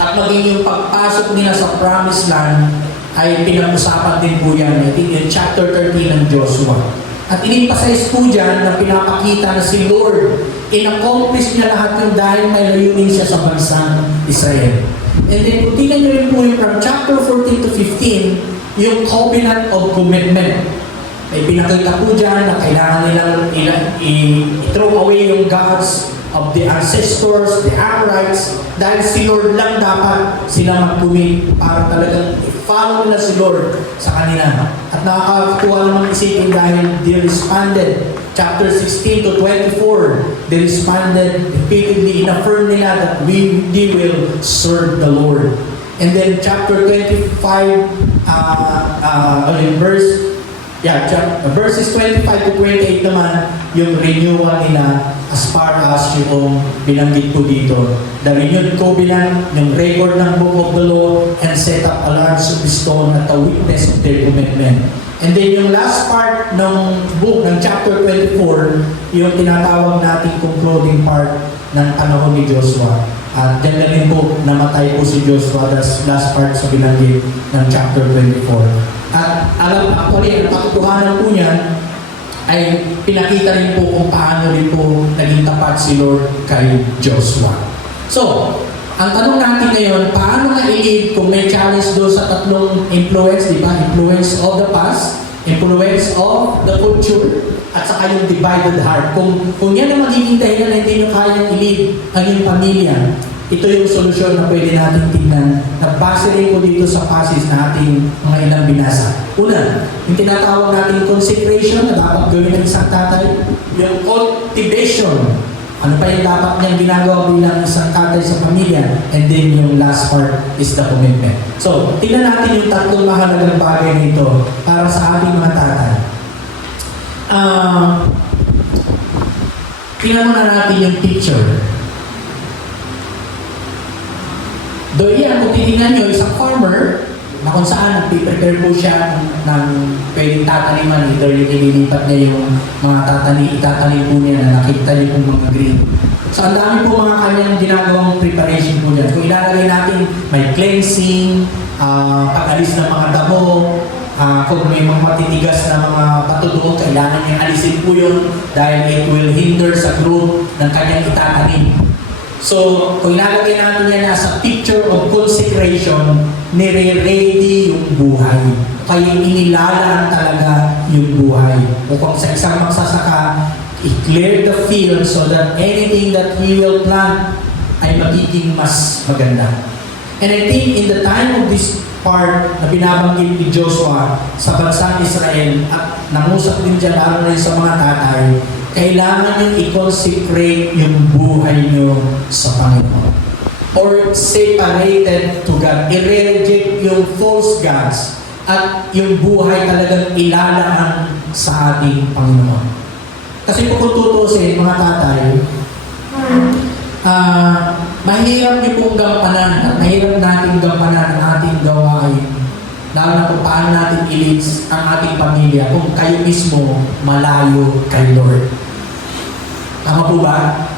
At maging yung pagpasok nila sa promised land ay pinag-usapan din po yan. I think yung chapter 13 ng Joshua. At in-emphasize po dyan na pinapakita na si Lord, in-accomplish niya lahat yung dahil may layunin siya sa bansang Israel. And then, kung tingnan nyo rin po yung from chapter 14 to 15, yung covenant of commitment. Ay pinakita po dyan na kailangan nilang i-throw away yung gods of the ancestors, the Amorites, dahil si Lord lang dapat sila mag-commit para talagang follow nila si Lord sa kanila. At nakakakuha namang isipin dahil they responded. Chapter 16 to 24, they responded repeatedly, in-affirm nila that they will serve the Lord. And then chapter 25, verses 25 to 28 naman, yung renewal nila as far as yung binanggit po dito. The renewed covenant, yung record ng book of the law, and set up a large stone at a witness of their commitment. And then yung last part ng book, ng chapter 24, yung tinatawag nating concluding part ng panahon ni Joshua. At dyan na rin po, namatay po si Joshua, that's last part sa binanggit ng chapter 24. At actually, ang patutuhanan po niyan ay pinakita rin po kung paano rin po naging tapat si Lord kay Joshua. So, ang tanong natin ngayon, paano nga i-lead kung may challenge doon sa tatlong influence, di ba? Influence of the past, influence of the culture, at saka yung divided heart. Kung yan ang magiging dahilan na hindi nyo kayang i-lead ang iyong pamilya, ito yung solusyon na pwede natin tingnan. Nagbase rin ko dito sa passage na ating mga ilang binasa. Una, yung tinatawag natin consecration na dapat gawin ng isang tatay. Yung cultivation, ano pa yung dapat niyang ginagawa bilang isang tatay sa pamilya. And then yung last part is the commitment. So, tingnan natin yung tatlong mahalagang bagay nito para sa ating mga tatay. Tingnan muna natin yung picture. Doon yan, kung titignan nyo, isang farmer na kung saan nagpiprepare po siya ng pwedeng tataniman, either yung ililipat niya yung mga itatanim po niya na nakita niyo pong mga green. So, ang dami po mga kanyang ginagawang preparation po dyan. Kung ilalagay natin, may cleansing, pag-alis ng mga damo, kung may mga matitigas na mga patutuon, kailangan niya alisin po yun dahil it will hinder sa growth ng kanyang itatanim. So, kung ilalagay natin yan as a picture of consecration, nire-ready yung buhay. Kaya inilalaan talaga yung buhay. O kung sa isang magsasaka, i-clear the field so that anything that he will plant ay magiging mas maganda. And I think in the time of this part na binabanggit ni Joshua sa bansang Israel at nangusap din dyan lalo na sa mga tatay, kailangan nyo i-consecrate yung buhay nyo sa Panginoon. Or separated to God. I-reject yung false gods at yung buhay talagang ilalaan sa ating Panginoon. Kasi kung tutusin, mga tatay, mahirap niyo pong gampanan at mahirap natin gampanan ang ating gawain, lalo na kung paano natin i-leads ang ating pamilya kung kayo mismo malayo kay Lord. Tama po ba?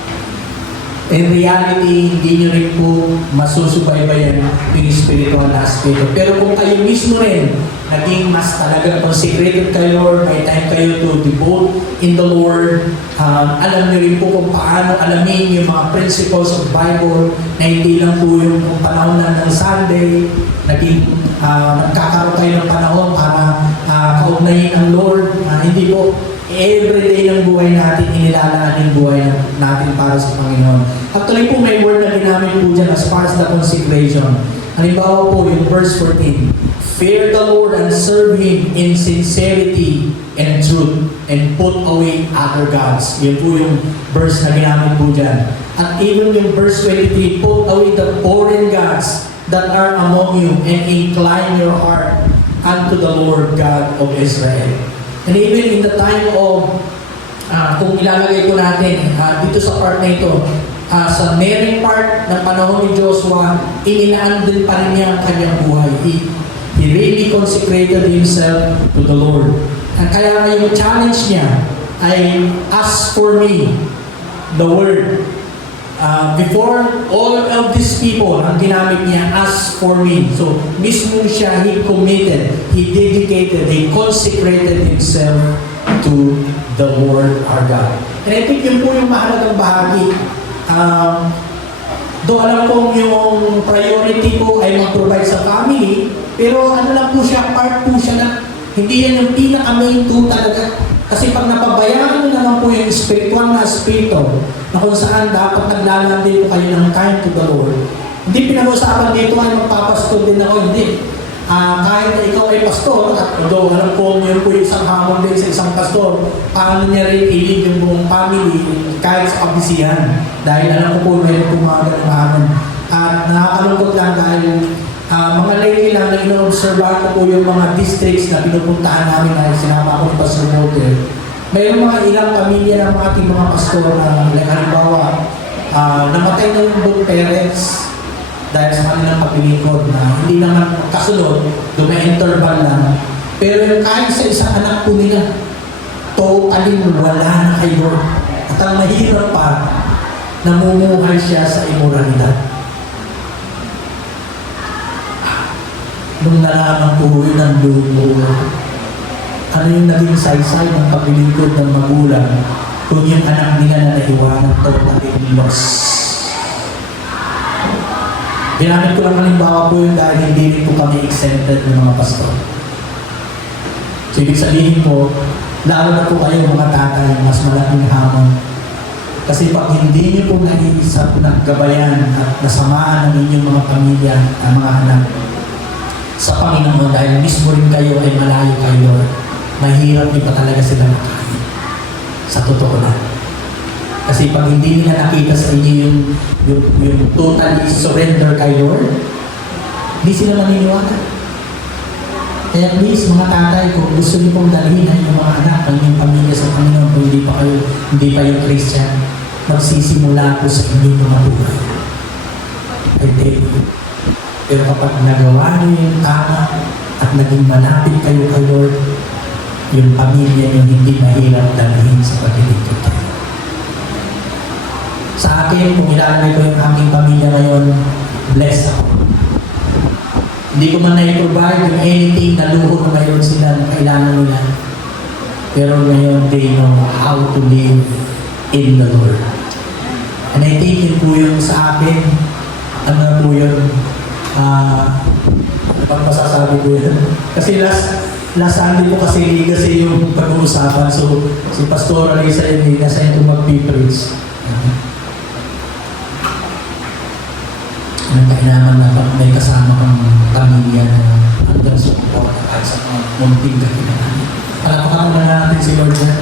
In reality, hindi nyo rin po masusubaybayan yung spiritual na aspeto. Pero kung kayo mismo rin naging mas talaga consecrated kay Lord, may time kayo to devote in the Lord, alam nyo rin po kung paano alamin yung mga principles of Bible na hindi lang po yung panahon ng Sunday, nagkakaroon kayo ng panahon para kaugnayin ang Lord. Hindi po everyday ng buhay natin, inilalaan yung buhay natin para sa Panginoon. Actually po, may word na ginamit po dyan as far as the consecration. Halimbawa po, yung verse 14, fear the Lord and serve Him in sincerity and truth and put away other gods. Yan po yung verse na ginamit po dyan. At even yung verse 23, put away the foreign gods that are among you and incline your heart unto the Lord God of Israel. And even in the time of, kung ilalagay ko natin dito sa part na ito, sa nearing part ng panahon ni Joshua, inilaan din pa rin niya ang kanyang buhay. He really consecrated himself to the Lord. At kaya nga yung challenge niya ay, ask for me, the word. Before all of these people, ang ginamit niya, ask for me. So, mismo siya, he committed, he dedicated, he consecrated himself to the Lord our God. And I think yun po yung mahalagang bahagi. Doon alam kong yung priority po ay mag-provide sa family, pero ano lang po siya, part po siya na, hindi yan yung pinaka-main po talaga. Kasi pag napabayaan mo naman po yung spiritual na spirito, na kung saan dapat naglalaan din po kayo ng time to the Lord. Hindi pinag-usapan dito ay magpapastol din ako, hindi. Kahit na ikaw ay pastor, at although alam ko yun po yung isang hamon din sa isang pastor, paano niya rin i-lead yung buong family kahit sa kabisihan. Dahil alam ko po mayroon po mga ganang hamon. At nakakalungkot lang dahil mga lately lang na ino-observe ko po yung mga districts na pinupuntahan namin na sinama ko ni Pastor Walter. Mayroong mga ilang pamilya ng mga ating mga pastor na halimbawa, namatay na yung both parents dahil sa kanilang paglilingkod na hindi naman kasunod, interval lang. Pero yung kahit sa isang anak po nila, totally wala na kayo. At ang mahirap pa, namumuhay siya sa immoralidad. Nung nalaman po yun ng lumo, ano yung naging saysay ng paglilingkod ng magulang kung yung anak nila na naiwanan totally lost. Ginamit ko lang halimbawa po yun dahil hindi rin po kami exempted ng mga pastor. So ibig sabihin po, lalo na po kayo mga tatay, mas malaking hamon. Kasi pag hindi niyo po nag-iisap, naggabayan at nasamaan ng inyong mga pamilya, ang mga anak, sa Panginoon dahil mismo rin kayo ay malayo kay Lord, mahirap din pa talaga sila makain. Sa totoo na. Kasi pag hindi nila nakita sa inyo yung totally surrender kay Lord, hindi sila maniniwala. Kaya please, mga tatay, kung gusto niyo pong dalhin ay yung mga anak, ang inyong pamilya sa Panginoon, kung hindi pa yung Christian, magsisimula po sa inyong mga buhay. I tell you. Pero kapag nagawa niyo yung tama at naging malapit kayo kay Lord, yung pamilya niyo hindi mahirap dalhin sa paglilingkod kayo. Sa akin, kung ilalagay ko yung aking pamilya ngayon, blessed ako. Hindi ko man na-provide yung anything na luho na mayroon sila na kailangan nila. Pero ngayon, they know how to live in the Lord. And I think yun po yung sa akin, ano na po yun, pag masasabi ko yun. Kasi last Sunday po kasi yung pag-uusapan. So, si Pastor Alisa yun, nasa ito mag-preach. Ang kainaman na may kasama kang pamilya na hanggang sa mga at sa mga munting kahinaan. Palapakan na natin si Lord na.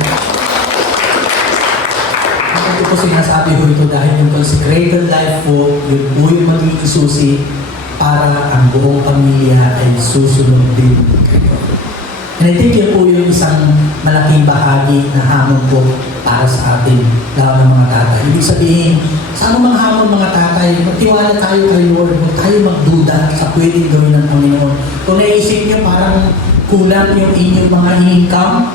Ito po sinasabi ko ito dahil yung consecrated life po, yun po yung magiging susi para ang buong pamilya ay susunod din kayo. And I think yun po yung isang malaking bahagi na hamon po para sa atin, lalo ng mga tatay. Ibig sabihin, sa anumang hamon mga tatay, magtiwala tayo kay Lord, huwag tayo magduda sa pwedeng gawin ng Panginoon. Kung naisip niyo parang kulang yung inyong mga income,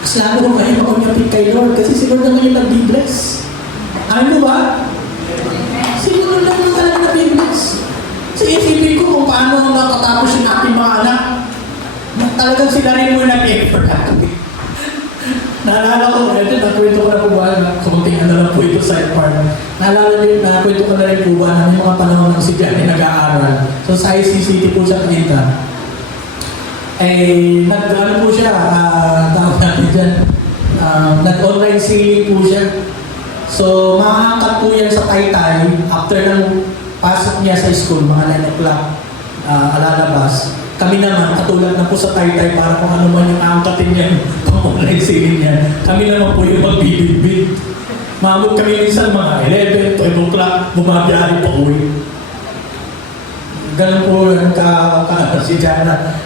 mas lalo ko kayo makunyapit kay Lord kasi si Lord naman yung nag-bless. Ano ba? Si Lord naman yung talaga nag-bless. So isipin ko kung paano nakatapos yung aking mga anak, talagang sila rin mo nag-effort natin. Naalala ko, ito, nakwento ko na po ba, kumunting ano lang po ito side part. Nakwento ko na rin po ba na may mga panahon ng si Johnny nag-aaral. So sa ICCT po siya kanita. Nag-ano po siya, tawag natin dyan, nag-online selling po siya. So makakangkat po yan sa Taytay after ng pasok niya sa school, mga 9 o'clock, alalabas. Kami naman, katulad na po sa Taytay para kung ano man yung angkatin niya, pang-online selling niya, kami naman po yung magbibig-big. Maamot kami minsan mga 11, 12 o'clock, bumabiyahin pa uwi. Ganun po si Jana.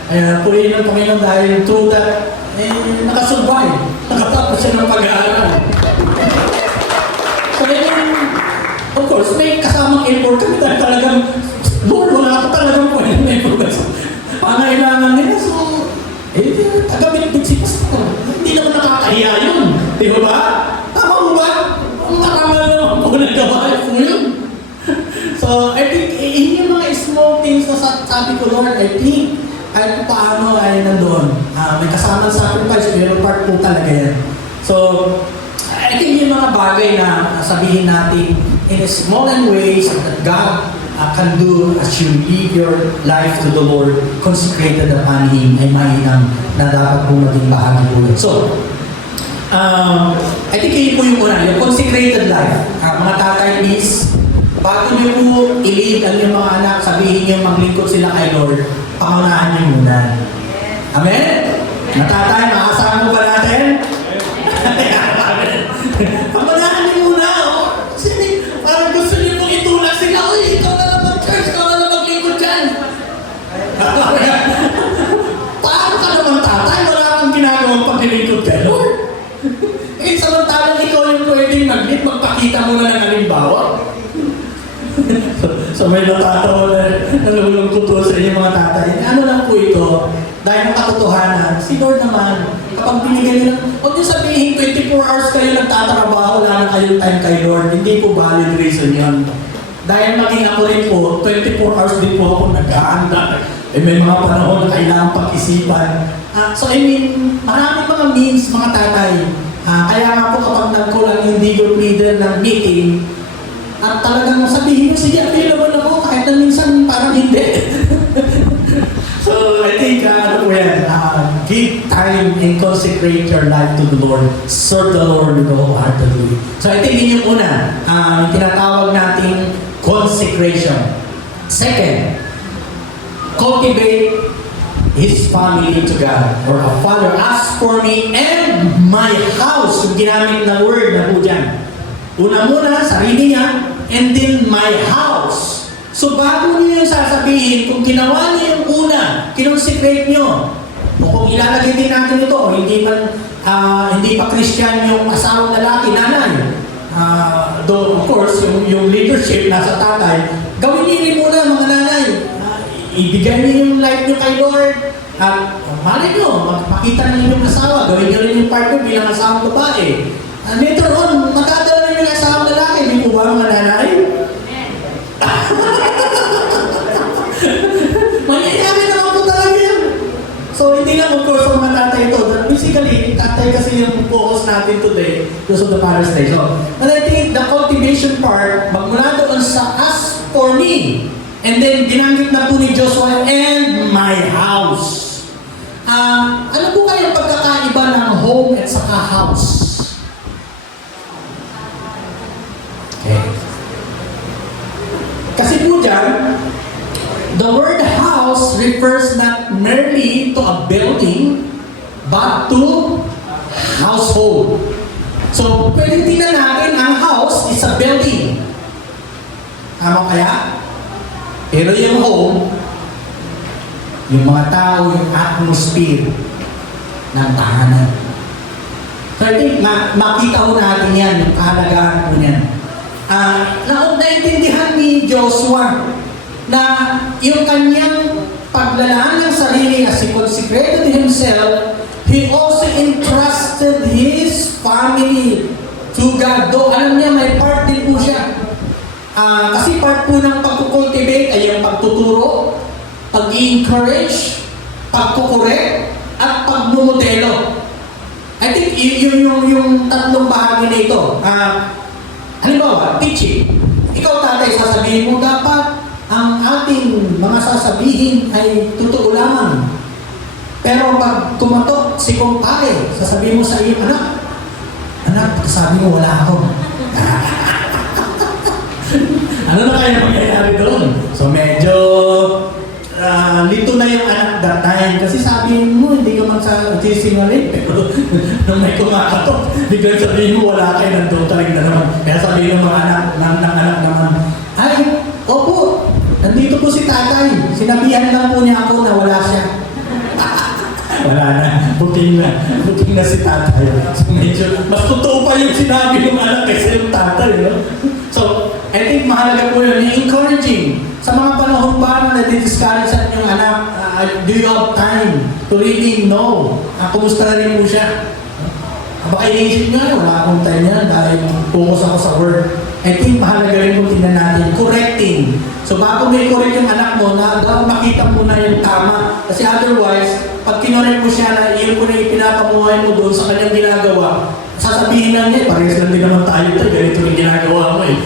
Purihin ng Panginoon dahil through that, nakasurvive. Nakatapos siya ng pag-aaral. So then, of course, may kasamang effort kami dahil talagang, Lord, wala ko talagang pwede may progress. Pangailangan nila, so, taga-bitbit si Pastor. Hindi naman nakakahiya yun. Di ba? Tama mo ba? Ang nakamal naman po nagawa po yun. So, I think, yung mga small things na sabi ko, Lord, I think, kahit paano ay nandun. May kasamang sacrifice, pero part po talaga yan. So, I think yung mga bagay na sabihin natin in a small and ways that God can do as you live your life to the Lord, consecrated upon Him, ay mainam na dapat po maging bahagi po yun. So, I think yun po yung una, yung consecrated life. Mga tatay is, bago nyo po i-lead ang yung mga anak, sabihin nyo maglingkod sila kay Lord, pangunahan nyo muna. Amen? Natatay, maasahan mo ba natin? Pangunahan nyo muna. Parang gusto nyo pong itulak sila. Uy, ikaw na lang mag-church, ikaw na lang maglingkod dyan. Paano ka naman tatay? Wala kang ginagawang paglilingkod kay Lord. Samantalang ikaw yung pwedeng mag-lead, magpakita mo na ng halimbawa. So may natatawa na nalulungkot po sa inyo mga tatay. Ano lang po ito, dahil ng katotohanan, si Lord naman, kapag binigyan nyo lang, huwag nyo sabihin 24 hours kayo nagtatrabaho, wala na kayong time kay Lord, hindi po valid reason yun. Dahil maging ako rin po, 24 hours din po ako nag-aanda. May mga panahon na kailangan pag-isipan. So I mean, maraming mga means mga tatay. Kaya nga po kapag nagkulang yung legal leader ng meeting, at talagang sabihin mo, sige, available ako, kahit na minsan parang hindi. So, I think, ano po yan, give time and consecrate your life to the Lord. Serve the Lord with all heartedly. So, I think yun yung una, tinatawag nating consecration. Second, cultivate His family to God. Or a father, ask for me and my house. Yung ginamit na word na po dyan. Una muna, sarili niya, and then my house. So bago niyo yung sasabihin, kung ginawa niyo yung una, kinonsecrate niyo, o kung ilalagay din natin ito, o hindi pa Christian yung asawang lalaki, nanay. Though of course, yung leadership nasa tatay, gawin niyo rin muna mga nanay. Ibigay niyo yung life niyo kay Lord, at malay niyo, magpakita niyo yung asawa, gawin niyo rin yung part niyo bilang asawang babae. Later on, magkadala rin yung asawang lalaki, hindi po ba mga nanay? Mangyayari naman po talaga yan. So, hindi lang of course ang mga tatay ito. Basically, tatay kasi yung focus natin today because of the Father's Day. So, but I think the cultivation cultivation part, magmula doon sa as for me. And then, ginamit na po ni Joshua, and my house. Ano po kaya ang pagkakaiba ng home at saka house? Okay. Kasi po dyan, the word house refers not merely to a building, but to household. So, pwede tingnan natin, ang house is a building. Tama kaya? Pero yung home, yung mga tao, yung atmosphere ng tahanan. So, I think makita ko natin yan, yung kahalagaan po niyan. Naintindihan ni Joshua na yung kanyang paglalaan ng sarili as he consecrated himself, he also entrusted his family to God. Though alam niya may part din po siya. Kasi part po ng pagkukultivate ay yung pagtuturo, pag-i-encourage, pagkukorek, at pagmumodelo. I think yung tatlong bahagi na ito. Halimbawa, teaching. Ikaw tatay, sasabihin mo dapat ang ating mga sasabihin ay totoo lamang. Pero pag kumatok si kumpare, sasabihin mo sa iyong anak, sabi mo wala ako. Ano na kaya mangyayari doon? So medyo lito na yung anak that time. Kasi sabi mo, hindi ka magsisingaling. Pero nung may kumakatok, biglang sabihin mo, wala kayo, nandun ka rin na naman. Kaya sabihin ng mga anak, ng anak naman, ay, opo, nandito po si tatay. Sinabihan lang po niya ako na wala siya. Wala na. Buking na si tatay. So medyo, mas totoo pa yung sinabi ng anak kaysa yung tatay. No? So, I think mahalaga po yun, encouraging. Sa mga panahon ba na nadi-discourage sa inyong anak, do you have time to really know? Kumusta na rin po siya? Baka iisip nga, wala akong time yan dahil focus ako sa work. I think mahalaga rin po tingnan natin, correcting. So bago may correct yung anak mo, dapat makita mo na yung tama. Kasi otherwise, pag kinorek mo siya na iyon po na ipinapamuhay mo doon sa kanyang ginagawa, sasabihin lang niya, parehas lang din naman tayo ito, ganito yung ginagawa mo eh.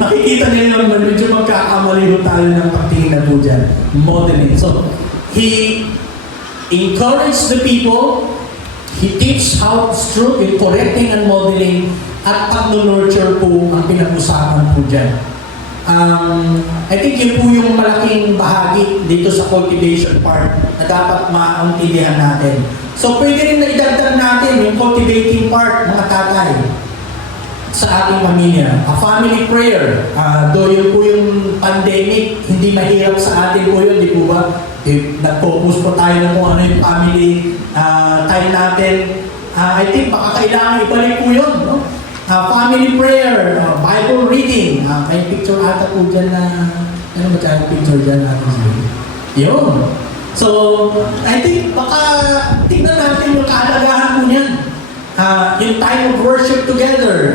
Nakikita niya naman, medyo magkakamali tayo ng pagtingin na po dyan. Modeling. So, he encouraged the people, he teach how it's true in correcting and modeling, at pag-nurture po ang pinag-usapan po dyan. I think yun po yung malaking bahagi dito sa cultivation part na dapat maintindihan natin. So, pwede rin na idagdag natin yung cultivating part, mga tatay, sa ating pamilya. A family prayer. Though yun po yung pandemic, hindi mahirap sa atin po yun, di po ba? Nag-focus po tayo na kung ano yung family time natin. I think baka kailangan ibalik po yun, no? Family prayer, Bible reading. May picture ata po dyan na, ano ba tayo picture dyan natin? Yun. So, I think baka tingnan natin yung kahalagahan po niyan. Yung time of worship together,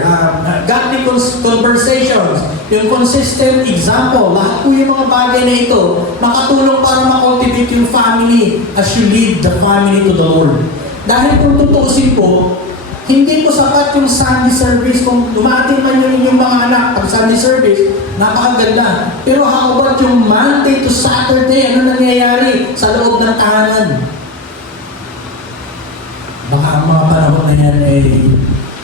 godly conversations, yung consistent example, lahat po yung mga bagay na ito, makatulong para makultivate yung family as you lead the family to the Lord. Dahil kung tutuusin po, hindi po sapat yung Sunday service. Kung dumating man yung mga anak pag Sunday service, napakaganda. Pero how about yung Monday to Saturday, ano nangyayari sa loob ng tahanan? Baka ang mga panahon na yan ay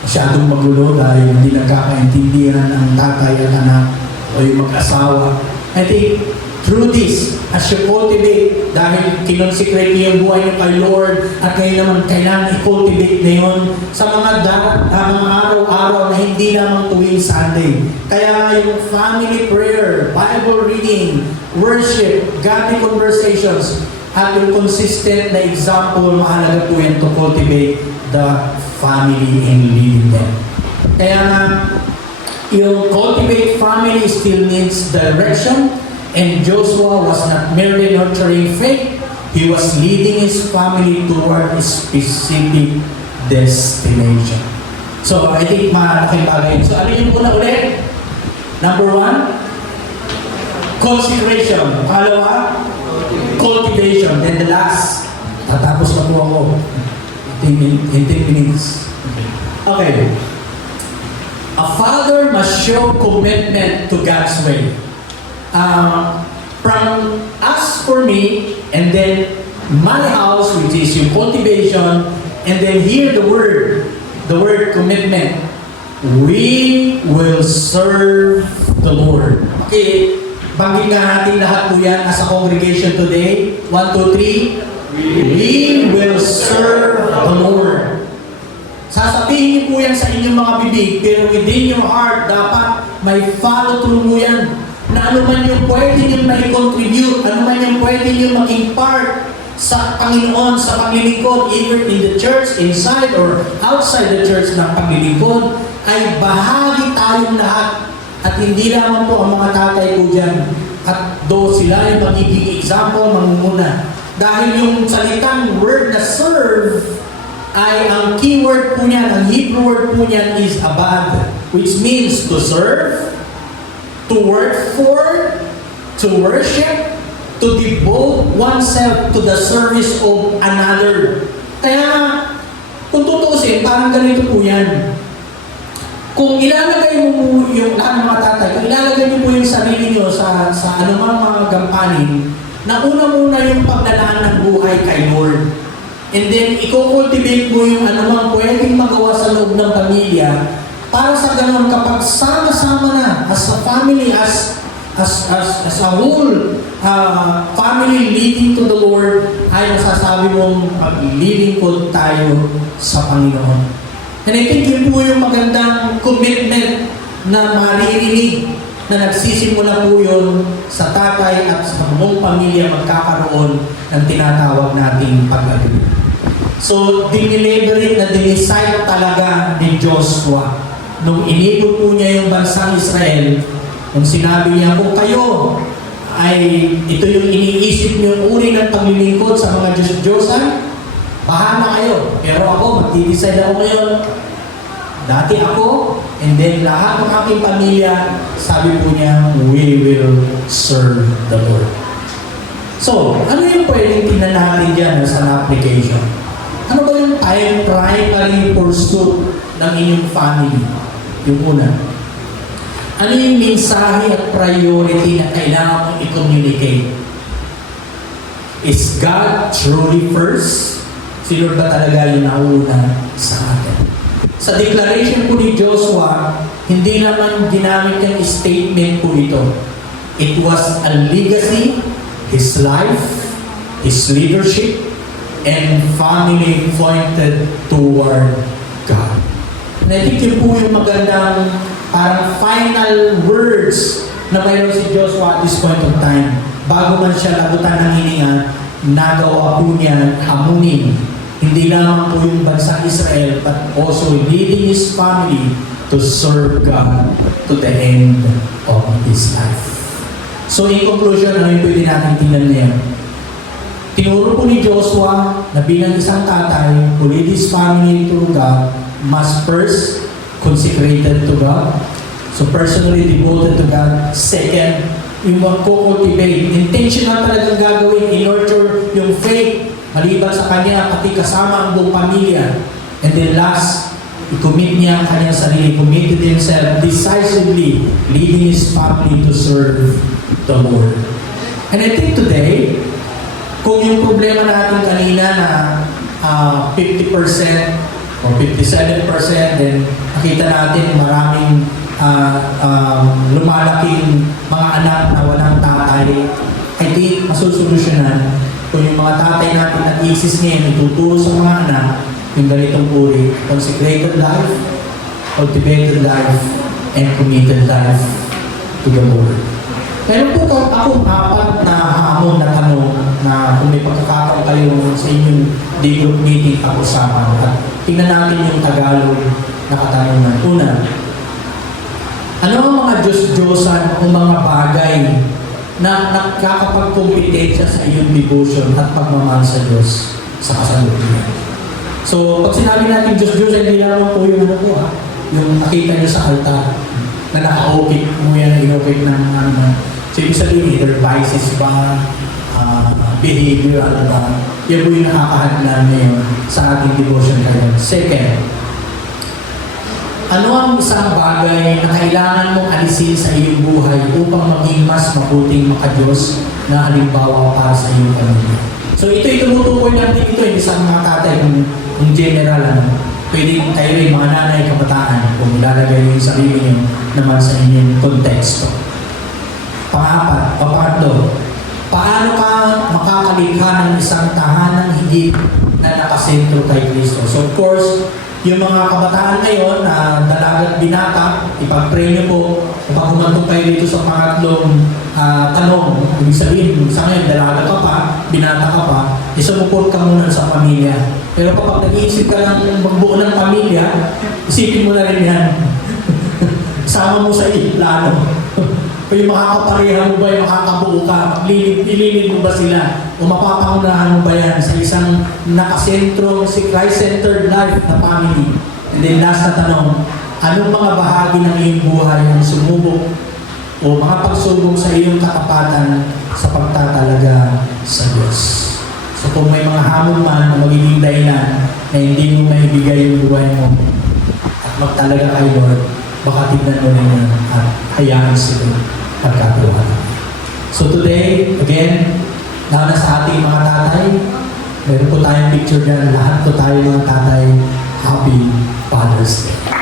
masyadong magulo dahil hindi nagkakaintindihan ang tatay at anak o yung mag-asawa. I think through this, as you cultivate, dahil kinonsecrate niyo yung buhay niyo kay Lord at kayo naman kailangan i-cultivate na yun sa mga araw-araw na hindi lamang tuwing Sunday. Kaya yung family prayer, Bible reading, worship, godly conversations, at yung consistent na example, mahalaga po yan to cultivate the family and leading them. Kaya nga, yung cultivate family still needs direction, and Joshua was not merely nurturing faith, he was leading his family toward a specific destination. So, I think malaking bagay. So, ano yung una ulit? Number 1, consecration. Pangalawa, cultivation. Then the last, tatapos na po ako in 10 minutes. Okay. A show commitment to God's way. From us for me, and then my house, which is yung cultivation, and then here the word commitment. We will serve the Lord. Okay, banggit nga natin lahat po yan as a congregation today. 1, 2, 3. We will serve the Lord. Sasabihin niyo po yan sa inyong mga bibig, pero within your heart, dapat may follow through mo yan. Na ano man yung pwede nyo may contribute, ano man yung pwede nyo maging part sa Panginoon, sa paglilingkod, either in the church, inside or outside the church ng paglilingkod, ay bahagi tayong lahat. At hindi lamang po ang mga tatay ko dyan. At do sila yung magiging example, mangunguna. Dahil yung salitang word na serve, ay ang keyword po niyan, ang Hebrew word po niyan is abad, which means to serve, to work for, to worship, to devote oneself to the service of another. Kaya kung tutuusin, parang ganito po yan. Kung ilalagay mo po yung lahat ng mga tatay, kung ilalagay mo po yung sarili nyo sa anumang mga gampanin, na una-muna yung paglalaan ng buhay kay Lord. And then, i-cultivate mo yung anumang pwedeng magawa sa loob ng pamilya para sa ganun, kapag sama-sama na as a family, as a whole family leading to the Lord, ay masasabi mong maglilingkod tayo sa Panginoon. And I think yun po yung magandang commitment na maririnig na nagsisimula po yun sa tatay at sa buong pamilya magkakaroon ng tinatawag nating pag-ibig. So, diniliberate na dinicide talaga ni Joshua. Nung inibot po niya yung bansang Israel, nung sinabi niya, kung kayo ay ito yung iniisip niyo uri ng paglilingkod sa mga Diyos-Diyosan, bahala kayo. Pero ako, magdi-decide ako ngayon. Dati ako, and then lahat ng aking pamilya, sabi po niya, we will serve the Lord. So, ano yung pwedeng tingnan natin dyan sa application? Ano ba yung primary pursuit ng inyong family? Yung una. Ano yung mensahe at priority na kailangan mong i-communicate? Is God truly first? Si Lord ba talaga yung nauna sa atin? Sa declaration po ni Joshua, hindi naman ginamit yung statement po ito. It was a legacy, his life, his leadership, and family pointed toward God. And I think yun po yung magandang parang final words na mayroon si Joshua at this point of time. Bago man siya labutan ng hininga, nagawa po niya hamunin. Hindi lamang po yung bansang Israel, but also leading his family to serve God to the end of his life. So in conclusion, ano yung pwede natin tingnan ngayon? Tinuro po ni Joshua na bilang isang tatay, to lead his family to God, must first consecrated to God. So personally devoted to God. Second, yung mag-cultivate. Intentional talagang gagawin, in-nurture yung faith, maliban sa kanya, pati kasama ang buong pamilya. And then last, i-commit niya ang kanyang sarili, committed himself decisively, leading his family to serve the Lord. And I think today, kung yung problema natin kanina na 50% o 57%, then nakita natin maraming lumalaking mga anak na walang tatay, I think masusolusyonan kung yung mga tatay natin nag-exist ngayon, ituturo sa mga anak yung ganitong uri, consecrated life, cultivated life, and committed life to the Lord. Meron po akong apat na hamon na tanong na kung may pagkakataon kayo sa inyong day-group meeting pag-usapan. At tingnan natin yung Tagalog na katanungan. Una, ano ang mga Diyos-Diyosan o mga bagay na nakakapagkompetensya sa iyong devotion at pagmamahal sa Diyos sa kasalukuyan? So, pag sinabi natin Diyos-Diyosan, hindi naman po yung ano po yung nakita niyo sa altar na naka-okit mo yan, in-okit ng so, ibig sabihin, either vices ba, behavior, ano ba, yan po yung nakakahadlan ngayon sa ating devotion kayo. Second, Ano ang isang bagay na kailangan mong alisin sa iyong buhay upang maging mas mabuting makadiyos na halimbawa para sa iyong pamilya? So ito'y tumutukoy natin ito, hindi sa mga tatay kung general. Pwede kayo rin mga nanay, kabataan, kung ilalagay yung sarili nyo naman sa inyong konteksto. Pangatlo, paano ka makakalikha ng isang tahanang higit na nakasentro kay Kristo? So of course, yung mga kabataan ngayon na dalagat binata, ipag-pray nyo po, kapag humantong kayo dito sa pangatlong tanong, ibig sabihin, sa ngayon, dalaga ka pa, binata ka pa, isumuport ka muna sa pamilya. Pero kapag nag-iisip ka ng magbuo ng pamilya, isipin mo na rin yan. Sama mo sa plano. Kung yung makakapareha mo ba, yung makakabuo ka, ililid mo ba sila? O mapapangunahan mo ba yan sa isang nakasentro, si Christ-centered life na family? And then last na tanong, anong mga bahagi ng iyong buhay ang sumubok o mga pagsubok sa iyong katapatan sa pagtatalaga sa Diyos? So kung may mga hamon man na magiging dahilan na hindi mo maibigay yung buhay mo at magtalaga kay Lord, baka tignan mo na yun at hayaan sila pagkatawa. So today, again, na sa ating mga tatay, meron po tayong picture dyan, lahat po tayo mga tatay, Happy Father's Day.